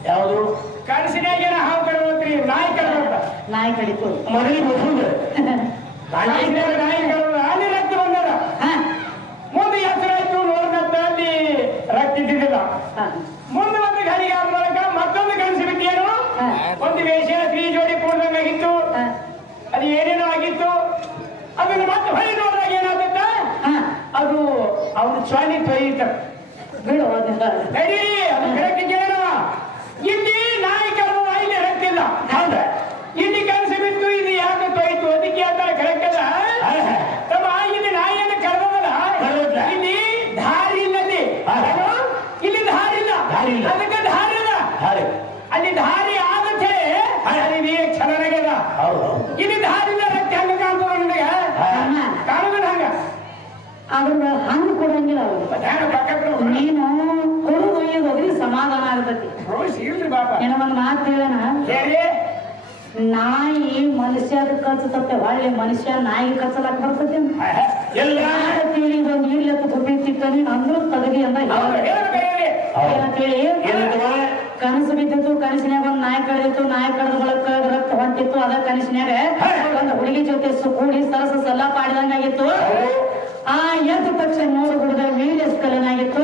ಯಾವುದು ಕನಸಿನಾಗ ಹಾವು ಕಡೋತ್ರಿ ನಾಯಿ ಕಡೋತ ನಾಯಿ ಕಡಿತು ಮರಳಿ ಬಸೂದ ನಾಯಿ ಕಡೋದು ಅಲ್ಲಿ ರಕ್ತ ಬಂದದ ಮುಂದೆ ಹೆಸರಾಯ್ತು ನೋಡಿದಂತ ಅಲ್ಲಿ ರಕ್ತ ಇದ್ದಿದ್ದಿಲ್ಲ ಮುಂದೆ ಒಂದು ಗಾಳಿಗೆ ಆದ ಮೂಲಕ ಮತ್ತೊಂದು ಕನಸು ಬಿದ್ದೇನು ಒಂದು ವೇಷ ಸ್ತ್ರೀ ಜೋಡಿ ಕೂಡ್ದಂಗಾಗಿತ್ತು ಅದು ಏನೇನೋ ಆಗಿತ್ತು ಅದನ್ನು ಮತ್ತೆ ಹೊಳಿ ನೋಡಿದಾಗ ಏನಾಗುತ್ತ ಅದು ಅವ್ರ ಸ್ವಾಮಿ ತೊಯ್ಯಿತ ಬಿಡು ನಡೀ ಅದು ಕರೆಕ್ಟ್ ಕೇಳೋಣ ಇಲ್ಲಿ ನಾಯಿ ಕರು ಇಲ್ಲಿ ರಕ್ತಿಲ್ಲ ಹೌದ ಇಲ್ಲಿ ಕನಸು ಬಿತ್ತು ಇದು ಯಾಕೆ ತೊಯ್ತು ಅದಕ್ಕೆ ಅಂತಾರೆ ಕರೆಕ್ಟ್ ಅದ ತಮ್ಮ ಇಲ್ಲಿ ನಾಯಿಯನ್ನು ಕರೆದಲ್ಲ ಇಲ್ಲಿ ದಾರಿ ಇಲ್ಲಲ್ಲಿ ಇಲ್ಲಿ ದಾರಿ ಇಲ್ಲ ಅದಕ್ಕೆ ದಾರಿ ಅದ ಅಲ್ಲಿ ದಾರಿ ಆಗತ್ತೆ ಅಲ್ಲಿ ಕ್ಷಣನಾಗ್ಯದ ಇಲ್ಲಿ ದಾರಿ ಇಲ್ಲ ರಕ್ತ ಹಂಗ ಕಾಣ್ತದ ನನಗೆ ಕಾಣುದಿಲ್ಲ ಹಂಗ ಅದ್ರ ಹಂಗ ಕೊಡಂಗಿಲ್ಲ ಅವ್ರು ನೀನು ಕೊಡು ಒಯ್ಯೋದ್ರಿ ಸಮಾಧಾನ ಆಗ್ತತಿ ಇಲ್ರಿ ಬಾಬಾ ಏನ ಒಂದ್ ಮಾತು ಹೇಳೋಣ ನಾಯಿ ಮನುಷ್ಯದ ಕಚ್ಚತತ್ತೆ ಹೊಳ್ಳಿ ಮನುಷ್ಯ ನಾಯಿ ಕಚ್ಚಲಾಕ ಬರ್ತತಿ ತಿಳಿದೊಂದು ಇರ್ಲತ್ತ ತುಪ್ಪಿತ್ತಿತ್ತನಿ ಅಂದ್ರು ತಗದಿ ಅಂತ ಕನಸು ಬಿದ್ದಿತ್ತು ಕನಸಿನಾಗ ಒಂದ್ ನಾಯಿ ಕಳೆದಿತ್ತು ನಾಯಿ ಕಳೆದ ಬಳಕ ರಕ್ತ ಹೊಂಟಿತ್ತು ಅದ ಕನಸಿನಾಗ ಒಂದ್ ಹುಡುಗಿ ಜೊತೆ ಕೂಡಿ ಸರಸ ಸಲ್ಲ ಪಾಡಿದಂಗಾಗಿತ್ತು ಆ ಎದ್ದ ತಕ್ಷಣ ನೋಡು ಹುಡುಗ ವೀರ್ಯ ಸ್ಕಲನಾಗಿತ್ತು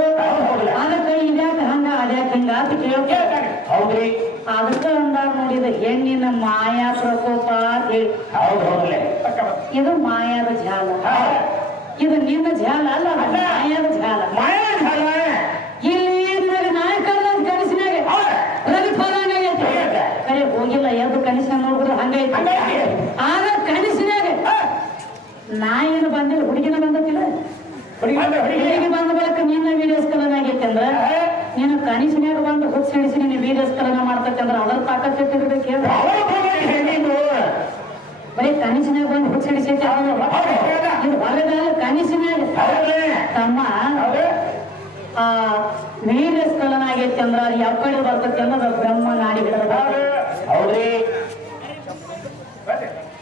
ಅದಕ್ಕೆ ಇದ್ಯಾಕ ಹಂಗ ಅದ್ಯಾಕ ಹಿಂಗ ಅಂತ ಕೇಳ್ತಾರೆ ಅದಕ್ಕ ಅಂದಾಗ ನೋಡಿದ ಹೆಣ್ಣಿನ ಮಾಯಾ ಪ್ರಕೋಪ ಅಂತ ಹೇಳಿ ಇದು ಮಾಯಾದ ಜಾಲ ಇದು ನಿನ್ನ ಜಾಲ ಅಲ್ಲ ಮಾಯಾದ ಜಾಲ ಇಲ್ಲಿ ಇದ್ರಾಗ ನಾಯಿ ಕಳೆದ ಕನಸಿನಾಗ ರಗತ್ ಹೋದಂಗಾಗೈತಿ ಕರೆ ಹೋಗಿಲ್ಲ ಎದ್ದು ಕನಸಿನ ನೋಡಿದ್ರೆ ಹಂಗೈತಿ ಆಗ ಕನಸಿನಾಗ ನಾಯಿನ ಬಂದಿಲ್ಲ ಹುಡುಗಿನ ಬಂದತ್ತಿಲ್ಲ ಹುಡುಗಿಗೆ ಬಂದ ಬಳಕ ನಿನ್ನ ವೀಡಿಯೋಸ್ ಕಲನ ಆಗೈತೆ ಅಂದ್ರ ನೀನು ಕನಸಿನಾಗ ಬಂದು ಹುಚ್ಚಿಡಿಸಿ ನಿನ್ನ ವೀಡಿಯೋಸ್ ಕಲನ ಮಾಡ್ತೈತೆ ಅಂದ್ರ ಅದರ ತಾಕತ್ ಇಟ್ಟಿರ್ಬೇಕು ಹೇಳ ಬರೀ ಕನಸಿನಾಗ ಬಂದು ಹುಚ್ಚಿಡಿಸೈತೆ ಇದು ಹೊರಗಾಲ ಕನಸಿನಾಗ ತಮ್ಮ ಹೌದು ಆ ವೀರ್ಯ ಸ್ಖಲನ ಆಗೈತಿ ಅಂದ್ರ ಅದು ಯಾವ ಕಡೆ ಬರ್ತೈತಿ ಅನ್ನೋದು ಬ್ರಹ್ಮ ನಾಡಿ ಹಿಡಿದ ಹೌದ್ರಿ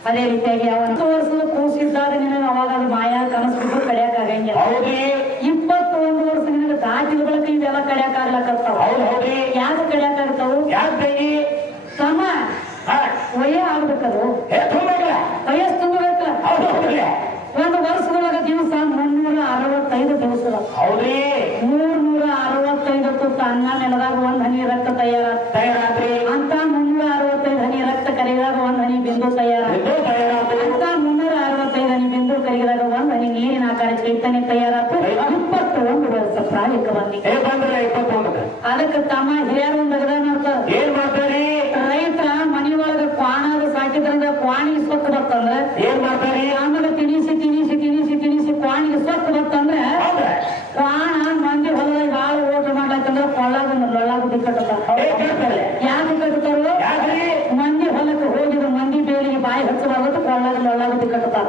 ಅದೇ ರೀತಿಯಾಗಿ ಅವನ ವರ್ಷದ ಕೂಸಿದ್ದಾಗ ನಿನಗೆ ಅವಾಗ ಅದು ಮಾಯಾ ಕನಸ್ಬಿಟ್ಟು ಕಡಿಯಾಕ ಆಗಂಗಿಲ್ಲ ಹೌದ್ರಿ 21 ವರ್ಷ ನಿನಗೆ ದಾಟಿದ ಬಳಿಕ ಇವೆಲ್ಲ ಕಡಿಯಾಕ ಆಗ್ಲಕತ್ತಾವ ಹೌದು ಹೌದ್ರಿ ಯಾಕೆ ಕಡಿಯಾಕ ಆಗ್ತಾವು ಯಾಕೆ ತಮ್ಮ ವಯ ಆಗ್ಬೇಕದು ವಯಸ್ಸು ತುಂಬಬೇಕಲ್ಲ ಹೌದು ಹೌದ್ರಿ ಒಂದು ವರ್ಷದೊಳಗ ದಿವಸ 365 ದಿವಸ ಹೌದ್ರಿ 365 ತುತ್ತ ಅನ್ನ ನೆಲದಾಗ ಒಂದ್ ಹನಿ ರಕ್ತ ತಯಾರಾತ್ರಿ ಅಂತ 365 ಹನಿ ರಕ್ತ ಕರಿದಾಗ ಒಂದ್ ಹನಿ ಬಿಂದು ತಯಾರಾತ್ರಿ ಅಂತ 365 ಹನಿ ಬಿಂದು ಕರಿದಾಗ ಒಂದ್ ಹನಿ ನೀರಿನ ಆಕಾರ ಚೈತನ್ಯ ತಯಾರಾತು 21 ವರ್ಷ ಪ್ರಾಯಕ ಬಂದಿ ಬಂದ್ರೆ 21 ಅದಕ್ಕೆ ತಮ್ಮ ಹಿರಿಯರು ಒಂದ್ ಅಗದ ಮಾಡ್ತಾರ ಏನ್ ಮಾಡ್ತಾರಿ ರೈತರ ಮನೆಯೊಳಗ ಕ್ವಾಣಾಗ ಸಾಕಿದ್ರಿಂದ ಕ್ವಾಣಿಗೆ ಸೊಕ್ಕ ಬರ್ತಂದ್ರ ಏನ್ ಮಾಡ್ತಾರಿ ಆಮೇಲೆ ತಿನಿಸಿ ಕ್ವಾಣಿಗೆ ಸೊಕ್ಕ ಬರ್ತಂದ್ರ ಕ್ವಾಣ ಮಂದಿ ಹೊಲದಾಗ ಬಾಳ ಓಟ ಮಾಡ್ಲಕ್ಕಂದ್ರ ಕೊಳ್ಳಾಗ ಲೊಳ್ಳಾಗ ಕಟ್ಟತಾರ ಯಾಕೆ ಕಟ್ತಾರೋ ಮಂದಿ ಹೊಲಕ್ಕೆ ಹೋಗಿದ ಮಂದಿ ಬೇಲಿಗೆ ಬಾಯಿ ಹಚ್ಚಬಾರ್ದು ಕೊಳ್ಳಾಗ ಲೊಳ್ಳಾಗ ಕಟ್ಟತಾರ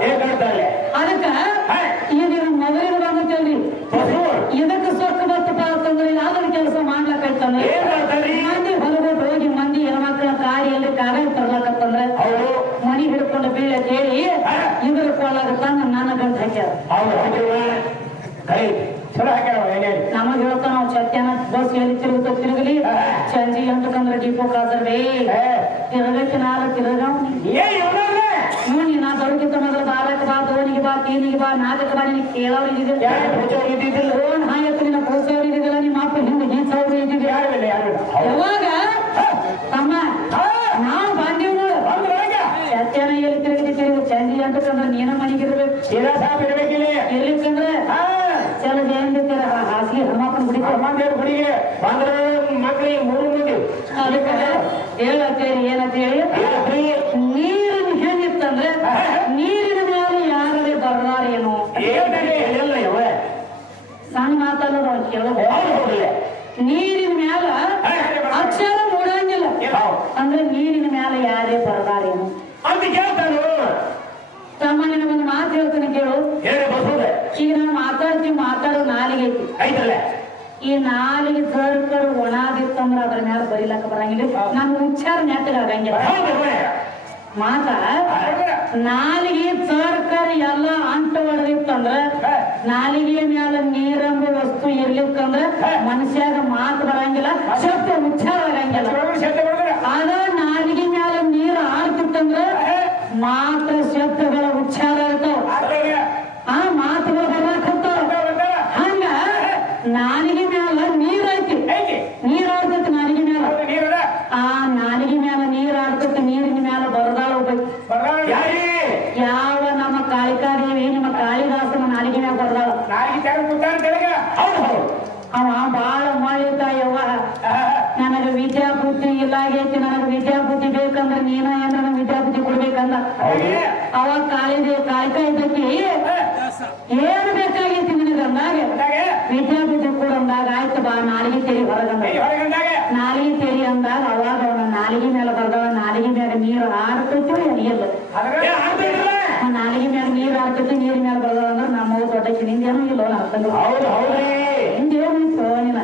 ಅದಕ್ಕ ಈಗ ಮೊದಲಿನ ಬಂದತ್ತೇಳ್ರಿ ಇದಕ್ಕೆ ಸೊಕ್ಕ ಬರ್ತಪ್ಪ ಅಂತಂದ್ರೆ ಯಾವ್ದಾರ ಕೆಲಸ ಮಾಡ್ಲಕ್ಕಂದ್ರೆ ಮಂದಿ ಹೊಲಗೋಟ್ ಹೋಗಿ ಮಂದಿ ಹೆಣ್ಮಕ್ಳ ಕಾರಿಯಲ್ಲಿ ಕಾಗ ತರ್ಲಾಕತ್ತಂದ್ರ ಮನಿ ಹಿಡ್ಕೊಂಡು ಬೀಳ ಕೇಳಿ ಇದ್ರ ಕೊಳ್ಳಾಗ ತಂದ ನನ್ನ ಗಂಟ ಹಾಕ್ಯಾರ ಚಲೋ ಹಾಕ್ಯಾರ ನಮಗ್ ಹೇಳ್ತಾ ನಾವು ಸತ್ಯನ ಬಸ್ ಎಲ್ಲಿ ತಿರುಗಲಿ ಸಂಜೆ ಎಂಟಕ್ಕಂದ್ರ ಡಿಪೋ ಕಾಸರ್ಬೇ ತಿರುಗಕ್ಕೆ ನಾಲ್ಕು ತಿರುಗಾವ್ ನೋಡಿ ನಾ ಬರೋಕ್ಕಿಂತ ಮೊದಲು ಬಾರಕ್ಕೆ ಬಾ ದೋನಿಗೆ ಬಾ ತೀನಿಗೆ ಬಾ ನಾಲ್ಕಕ್ಕೆ ಬಾ ನಿನಗೆ ಕೇಳೋರಿದ್ದಿದ್ದಿಲ್ಲ ರೋನ್ ಹಾಯತ್ತು ನಿನ್ನ ಪೋಸೋರಿದ್ದಿಲ್ಲ ನಿಮ್ಮ ಅಪ್ಪ ಹಿಂದೆ ಗೀಸೋರು ಇದ್ದಿದ್ದೆ ಯಾವಾಗ ತಮ್ಮ ನಾವು ಬಂದೀವ್ ನೋಡು ಸತ್ಯನ ಎಲ್ಲಿ ತಿರುಗಿ ಸಂಜೆ ಎಂಟಕ್ಕಂದ್ರ ನೀನ ಮನೆಗಿರ್ಬೇಕು ಇರ್ಲಿಕ್ಕಂದ್ರ ಚಲ ಜಯಂತಿ ಹಾಸಿಗೆ ಹನುಮಪ್ಪನ ಗುಡಿಗೆ ಬಂದ್ರೆ ಮಕ್ಳಿಗೆ 3 ಮಂದಿ ಅದಕ್ಕೆ ಹೇಳತ್ತೇರಿ ಏನಂತೇಳಿ ನೀರಿನ ಹೆಂಗಿತ್ತಂದ್ರೆ ನೀರಿನ ಮೇಲೆ ಯಾರೇ ಬರ್ದಾರೇನು ಸಣ್ಣ ಮಾತಲ್ಲ ಕೇಳೋದು ನೀರಿನ ಮ್ಯಾಲ ಅಕ್ಷರ ಮೂಡಂಗಿಲ್ಲ ಅಂದ್ರೆ ನೀರಿನ ಮ್ಯಾಲ ಯಾರೇ ಬರ್ದಾರೇನು ಅಂತ ಕೇಳ್ತಾನು ತಮ್ಮ ನಿನಗೊಂದು ಮಾತು ಹೇಳ್ತೀನಿ ಕೇಳು ಈಗ ನಾವು ಮಾತಾಡೋ ನಾಲಿಗೆ ಐತಿ ಈ ನಾಲಿಗೆ ಸರ್ಕರ್ ಒಣಾದಿತ್ತಂದ್ರ ಅದ್ರ ಮ್ಯಾಲ ಬರೀಲಕ್ಕ ಬರಂಗಿಲ್ಲ ನಮ್ ಉಚ್ಚಾರ ನೆಟ್ಟಗ ಆಗಂಗಿಲ್ಲ ಮಾತ ನಾಲಿಗೆ ಸರ್ಕರ್ ಎಲ್ಲ ಅಂಟ ಹೊಡೆದಿತ್ತಂದ್ರ ನಾಲಿಗೆಯ ಮ್ಯಾಲ ನೀರಂಬ ವಸ್ತು ಇರ್ಲಿಕ್ಕಂದ್ರ ಮನುಷ್ಯಾಗ ಮಾತು ಬರಂಗಿಲ್ಲ ಶಬ್ದ ಉಚ್ಚಾರ ಆಗಂಗಿಲ್ಲ ಅದ ನಾಲಿಗೆ ಮ್ಯಾಲ ನೀರು ಆಡ್ತಿತ್ತಂದ್ರ ಮಾತ್ರ ಶಬ್ದಗಳ ಉಚ್ಚಾರ ಇರ್ತಾವ ಆ ಮಾತುಗಳು ಬರ್ಲಾಕತ್ತಾವ ಹಂಗ ನಾಲಿಗೆ ಮ್ಯಾಲ ನೀರ್ ಐತಿ ನೀರ್ ಆಡ್ತೈತಿ ನಾಲಿಗೆ ಮ್ಯಾಲ ಆ ನಾಲಿಗೆ ಮ್ಯಾಲ ನೀರ್ ಆಡ್ತೈತಿ ನೀರಿನ ಮ್ಯಾಲ ಬರದಾಳ ಹೋಗ್ಬೇಕು ಯಾವ ನಮ್ಮ ಕಾಳಿಕಾದೇವಿ ನಿಮ್ಮ ಕಾಳಿದಾಸನ ನಾಲಿಗೆ ಮ್ಯಾಲ ಬರದಾಳ ಅವ ಬಾಳ ಮಾಡಿದ್ದಾಯವ್ವ ನನಗ ವಿದ್ಯಾಬುದ್ಧಿ ಇಲ್ಲಾಗೈತಿ ನನಗ ವಿದ್ಯಾಬುದ್ಧಿ ಬೇಕಂದ್ರ ನೀನ ಏನಾರ ವಿದ್ಯಾಬುದ್ಧಿ ಕೊಡ್ಬೇಕಂದ ಅವಾಗ ಕಾಳಿಕಾ ಇದ್ದಕ್ಕೆ ಏನ್ ಬೇಕಾಗೈತಿ ನಿನಗಂದಾಗ ವಿದ್ಯಾಬುದ್ಧಿ ಕೊಡಂದಾಗ ಆಯ್ತು ಬಾ ನಾಲಿಗೆ ತೆರಿ ಹೊರಗಂದಾಗ ನಾಲಿಗೆ ತೆರಿ ಅಂದಾಗ ಅವಾಗ ಅವನ ನಾಲಿಗೆ ಮೇಲೆ ಬರ್ದವ ನಾಲಿಗೆ ಮ್ಯಾಗ ನೀರು ಆಡ್ತೈತಿ ಇಲ್ಲ ನಾಲಿಗೆ ಮ್ಯಾಗ ನೀರು ಆಡ್ತೈತಿ ನೀರ್ ಮ್ಯಾಲ ಬರ್ದವ ಅಂದ್ರೆ ನಮ್ಮ ದೊಡ್ಡ ನಿಂದೇನು ಇಲ್ಲ ಹಿಂದೇನು ನಿನ್ನ